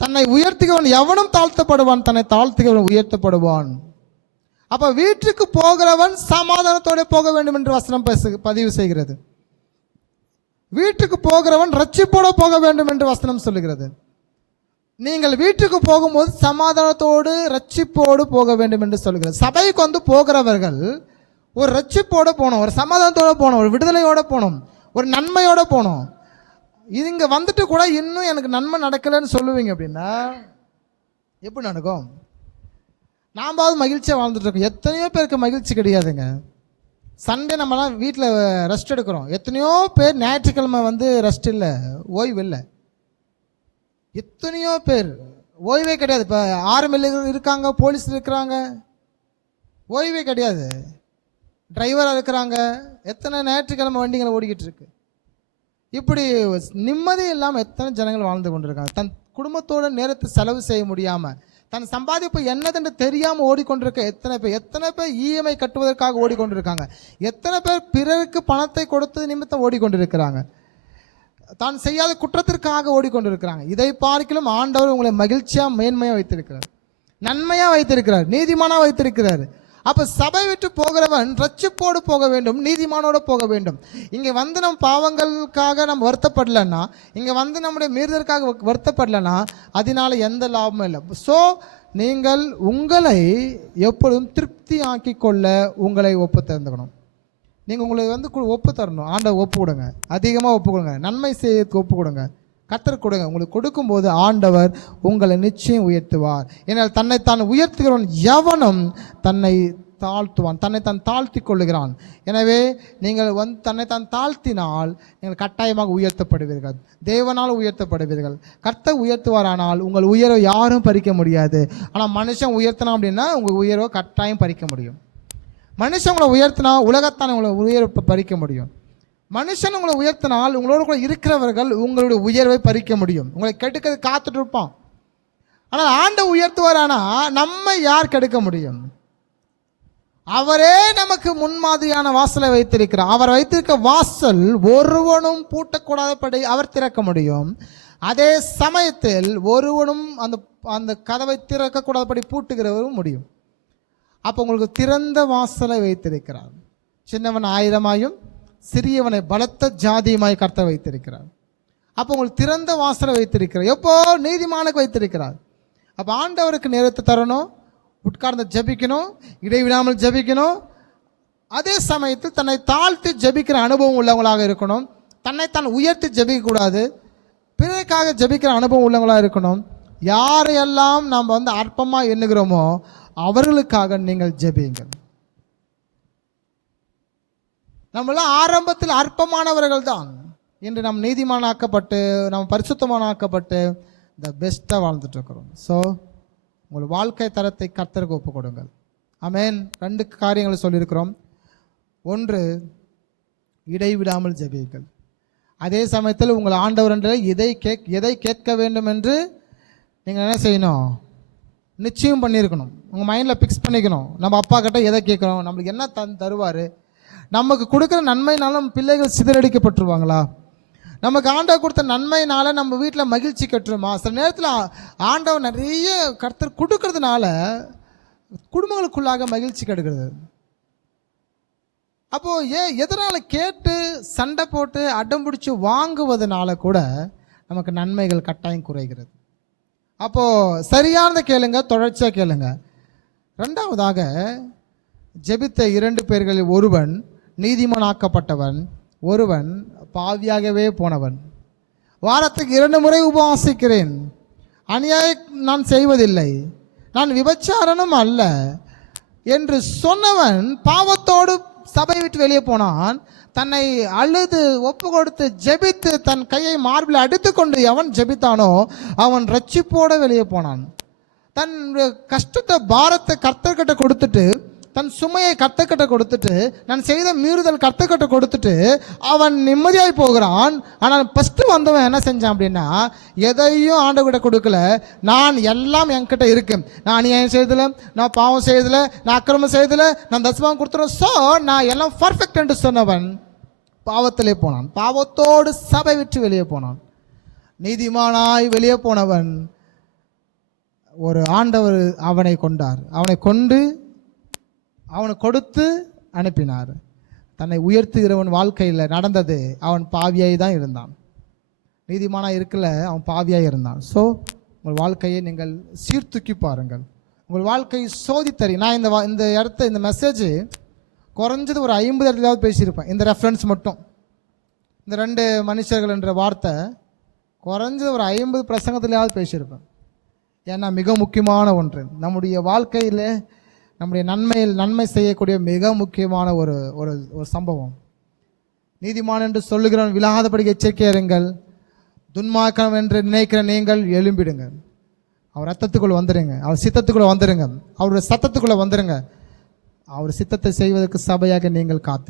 தன்னை உயர்த்துகிறவன் எவனும் தாழ்த்தப்படுவான், தன்னை தாழ்த்துகிறவன் உயர்த்தப்படுவான். அப்ப வீட்டுக்கு போகிறவன் சமாதானத்தோட போக வேண்டும் என்று வசனம் பதிவு செய்கிறது. வீட்டுக்கு போகிறவன் ரட்சிப்போட போக வேண்டும் என்று வசனம் சொல்லுகிறது. நீங்கள் வீட்டுக்கு போகும்போது சமாதானத்தோடு ரட்சிப்போடு போக வேண்டும் என்று சொல்லுகிறது. சபைக்கு வந்து போகிறவர்கள் ஒரு ரட்சிப்போடு போகணும், ஒரு சமாதானத்தோடு போகணும், ஒரு விடுதலையோடு போகணும், ஒரு நன்மையோடு போகணும். இங்கே வந்துட்டு கூட இன்னும் எனக்கு நன்மை நடக்கலைன்னு சொல்லுவீங்க அப்படின்னா எப்படி நடக்கும்? நாம்பாவது மகிழ்ச்சியாக வாழ்ந்துட்டு இருக்கோம். எத்தனையோ பேருக்கு மகிழ்ச்சி கிடையாதுங்க. சண்டே நம்மலாம் வீட்டில் ரெஸ்ட் எடுக்கிறோம். எத்தனையோ பேர் ஞாயிற்றுக்கிழமை வந்து ரெஸ்ட் இல்லை, ஓய்வு இல்லை. எத்தனையோ பேர் ஓய்வே கிடையாது. இப்போ ஆர்மியில் இருக்காங்க, போலீஸ் இருக்கிறாங்க, ஓய்வே கிடையாது. டிரைவராக இருக்கிறாங்க, எத்தனை ஞாயிற்றுக்கிழமை வண்டிகளை ஓடிக்கிட்டு இருக்கு. இப்படி நிம்மதி இல்லாமல் எத்தனை ஜனங்கள் வாழ்ந்து கொண்டிருக்காங்க. தன் குடும்பத்தோட நேரத்தை செலவு செய்ய முடியாமல், தன் சம்பாதிப்பு என்னதென்று தெரியாமல் ஓடிக்கொண்டிருக்க எத்தனை பேர் இஎம்ஐ கட்டுவதற்காக ஓடிக்கொண்டிருக்காங்க. எத்தனை பேர் பிறருக்கு பணத்தை கொடுத்தது நிமித்தம் ஓடிக்கொண்டிருக்கிறாங்க. தான் செய்யாத குற்றத்திற்காக ஓடிக்கொண்டிருக்கிறாங்க. இதை பார்க்கிலும் ஆண்டவர் உங்களை மகிழ்ச்சியாக மேன்மையாக வைத்திருக்கிறார், நன்மையாக வைத்திருக்கிறார், நீதிமானாக வைத்திருக்கிறார். அப்போ சபை விட்டு போகிறவன் ரட்சிப்போடு போக வேண்டும், நீதிமானோடு போக வேண்டும். இங்கே வந்து நம் பாவங்களுக்காக நம்ம வருத்தப்படலைன்னா, இங்கே வந்து நம்முடைய மீறுதலுக்காக வருத்தப்படலைன்னா அதனால எந்த லாபமும் இல்லை. ஸோ நீங்கள் உங்களை எப்பொழுதும் திருப்தி ஆக்கி கொள்ள உங்களை ஒப்பு தந்துக்கணும். நீங்கள் உங்களை வந்து ஒப்பு தரணும். ஆண்டவர் ஒப்பு கொடுங்க, அதிகமாக ஒப்பு கொடுங்க, நன்மை செய்யறதுக்கு ஒப்பு கொடுங்க, கர்த்தர் கொடுங்க. உங்களுக்கு கொடுக்கும்போது ஆண்டவர் உங்களை நிச்சயம் உயர்த்துவார். ஏன்னால் தன்னைத்தான் உயர்த்துகிறவன் எவனும் தன்னை தாழ்த்துவான், தன்னைத்தான் தாழ்த்தி கொள்ளுகிறான். எனவே நீங்கள் தன்னைத்தான் தாழ்த்தினால் நீங்கள் கட்டாயமாக உயர்த்தப்படுவீர்கள், தேவனால் உயர்த்தப்படுவீர்கள். கர்த்தர் உயர்த்துவாரானால் உங்கள் உயர்வை யாரும் பறிக்க முடியாது. ஆனால் மனுஷன் உயர்த்தினா அப்படின்னா உங்கள் உயர்வை கட்டாயம் பறிக்க முடியும். மனுஷன் உங்களை உயர்த்தினா உலகத்தான் உங்களை உயர்வை பறிக்க முடியும். மனுஷன் உங்களை உயர்த்தினால் உங்களோட கூட இருக்கிறவர்கள் உங்களுடைய உயர்வை பறிக்க முடியும், உங்களை கெடுக்கிறது காத்துட்டு இருப்பான். ஆனால் ஆண்டவர் உயர்த்துவாரானா நம்ம யார் கெடுக்க முடியும்? அவரே நமக்கு முன்மாதிரியான வாசலை வைத்திருக்கிறார். அவர் வைத்திருக்க வாசல் ஒருவனும் பூட்டக்கூடாதபடி அவர் திறக்க முடியும். அதே சமயத்தில் ஒருவனும் அந்த அந்த கதவை திறக்கக்கூடாதபடி பூட்டுகிறவரும் முடியும். அப்போ உங்களுக்கு திறந்த வாசலை வைத்திருக்கிறார். சின்னவன் ஆயுதமாயும் சிறியவனை பலத்த ஜாதியுமாய் கர்த்தர் வைத்திருக்கிறார். அப்போ உங்களுக்கு திறந்த வாசலை வைத்திருக்கிறார். எப்போ? நீதிமானுக்கு வைத்திருக்கிறார். அப்போ ஆண்டவருக்கு நேரத்தை தரணும், உட்கார்ந்து ஜபிக்கணும், இடைவிடாமல் ஜபிக்கணும். அதே சமயத்தில் தன்னை தாழ்த்தி ஜபிக்கிற அனுபவம் உள்ளவங்களாக இருக்கணும். தன்னைத்தான் உயர்த்தி ஜபிக்கக்கூடாது, பிறருக்காக ஜபிக்கிற அனுபவம் உள்ளவங்களாக இருக்கணும். யாரையெல்லாம் நாம் அற்பமாக எண்ணுகிறோமோ அவர்களுக்காக நீங்கள் ஜெபியுங்கள். நம்மளாம் ஆரம்பத்தில் அற்பமானவர்கள் தான். இன்று நாம் நீதிமானாக்கப்பட்டு நாம் பரிசுத்தமானாக்கப்பட்டு இந்த பெஸ்ட்டாக வாழ்ந்துட்டு இருக்கிறோம். ஸோ உங்கள் வாழ்க்கை தரத்தை கர்த்தருக்கு ஒப்பு கொடுங்கள். ஆமென். 2 காரியங்களை சொல்லியிருக்கிறோம். ஒன்று, இடைவிடாமல் ஜெபியுங்கள். அதே சமயத்தில் உங்கள் ஆண்டவர் என்ற எதை கேட்க வேண்டும் என்று நீங்கள் என்ன செய்யணும்? நிச்சயம் பண்ணியிருக்கணும். உங்கள் மைண்டில் ஃபிக்ஸ் பண்ணிக்கணும். நம்ம அப்பா கிட்ட எதை கேட்குறோம், நம்மளுக்கு என்ன தருவார், நமக்கு கொடுக்குற நன்மைனாலும் பிள்ளைகள் சிதறடிக்கப்பட்டுருவாங்களா, நமக்கு ஆண்டவர் கொடுத்த நன்மையினால நம்ம வீட்டில் மகிழ்ச்சி கட்டுருமா? சில நேரத்தில் ஆண்டவர் நிறைய கர்த்தர் கொடுக்கறதுனால குடும்பங்களுக்குள்ளாக மகிழ்ச்சி கெடுக்கிறது. அப்போது எதனால் கேட்டு சண்டை போட்டு அடம் பிடிச்சி வாங்குவதனால கூட நமக்கு நன்மைகள் கட்டாயம் குறைகிறது. அப்போது சரியானதை கேளுங்க, தொடர்ச்சியாக கேளுங்க. 2வதாக, ஜெபித்த 2 பேர்களில் ஒருவன் நீதிமானாக்கப்பட்டவன், ஒருவன் பாவியாகவே போனவன். வாரத்துக்கு 2 முறை உபவாசிக்கிறேன், அநியாயம் நான் செய்வதில்லை, நான் விபச்சாரனும் அல்ல என்று சொன்னவன் பாவத்தோடு சபை விட்டு வெளியே போனான். தன்னை அழுது ஒப்பு கொடுத்து ஜெபித்து தன் கையை மார்பில் அடித்து கொண்டு எவன் ஜெபித்தானோ அவன் ரட்சிப்போட வெளியே போனான். தன் கஷ்டத்தை பாரத்தை கர்த்தர்கிட்ட கொடுத்துட்டு, தன் சுமையை கர்த்தர்கிட்ட கொடுத்துட்டு, நான் செய்த மீறுதல் கர்த்தர்கிட்ட கொடுத்துட்டு அவன் நிம்மதியாய் போகிறான். ஆனால் ஃபஸ்ட்டு வந்தவன் என்ன செஞ்சான் அப்படின்னா, எதையும் ஆண்டவர்கிட்ட கொடுக்கல. நான் எல்லாம் என்கிட்ட இருக்கு, நான் அநியாயம் செய்ததில்லை, நான் பாவம் செய்ததில்லை, நான் அக்கிரமம் செய்ததில்லை, நான் தசமம் கொடுத்துறேன், ஸோ நான் எல்லாம் பர்ஃபெக்ட் என்று சொன்னவன் பாவத்திலே போனான். பாவத்தோடு சபை விட்டு வெளியே போனான். நீதிமானாய் வெளியே போனவன் ஒரு ஆண்டவர் அவனை கொண்டார். அவனை கொண்டு அவனை கொடுத்து அனுப்பினார். தன்னை உயர்த்துகிறவன் வாழ்க்கையில் நடந்தது, அவன் பாவியாய் தான் இருந்தான். நீதிமானாக இருக்கல, அவன் பாவியாய் இருந்தான். ஸோ உங்கள் வாழ்க்கையை நீங்கள் சீர்தூக்கி பாருங்கள். உங்கள் வாழ்க்கையை சோதித்தறி. நான் இந்த மெசேஜ் குறைஞ்சது ஒரு 50 இடத்துலையாவது பேசியிருப்பேன். இந்த ரெஃபரன்ஸ் மட்டும், இந்த 2 மனுஷர்கள் என்ற வார்த்தை குறைஞ்சது ஒரு 50 பிரசங்கத்திலேயாவது பேசியிருப்பேன். ஏன்னா மிக முக்கியமான ஒன்று, நம்முடைய வாழ்க்கையில் நம்முடைய நன்மை செய்யக்கூடிய மிக முக்கியமான ஒரு சம்பவம். நீதிமான் என்று சொல்லுகிறவன் விழாதபடி எச்சரிக்கை இருங்கள், துன்மார்க்கம் என்று நினைக்கிற நீங்கள் எழும்பிடுங்க. அவர் ரத்தத்துக்குள்ளே வந்துடுங்க, அவர் சித்தத்துக்குள்ளே வந்துடுங்க, அவருடைய சத்தத்துக்குள்ளே வந்துடுங்க. அவர் சித்தத்தை செய்வதற்கு சபையாக நீங்கள் காத்து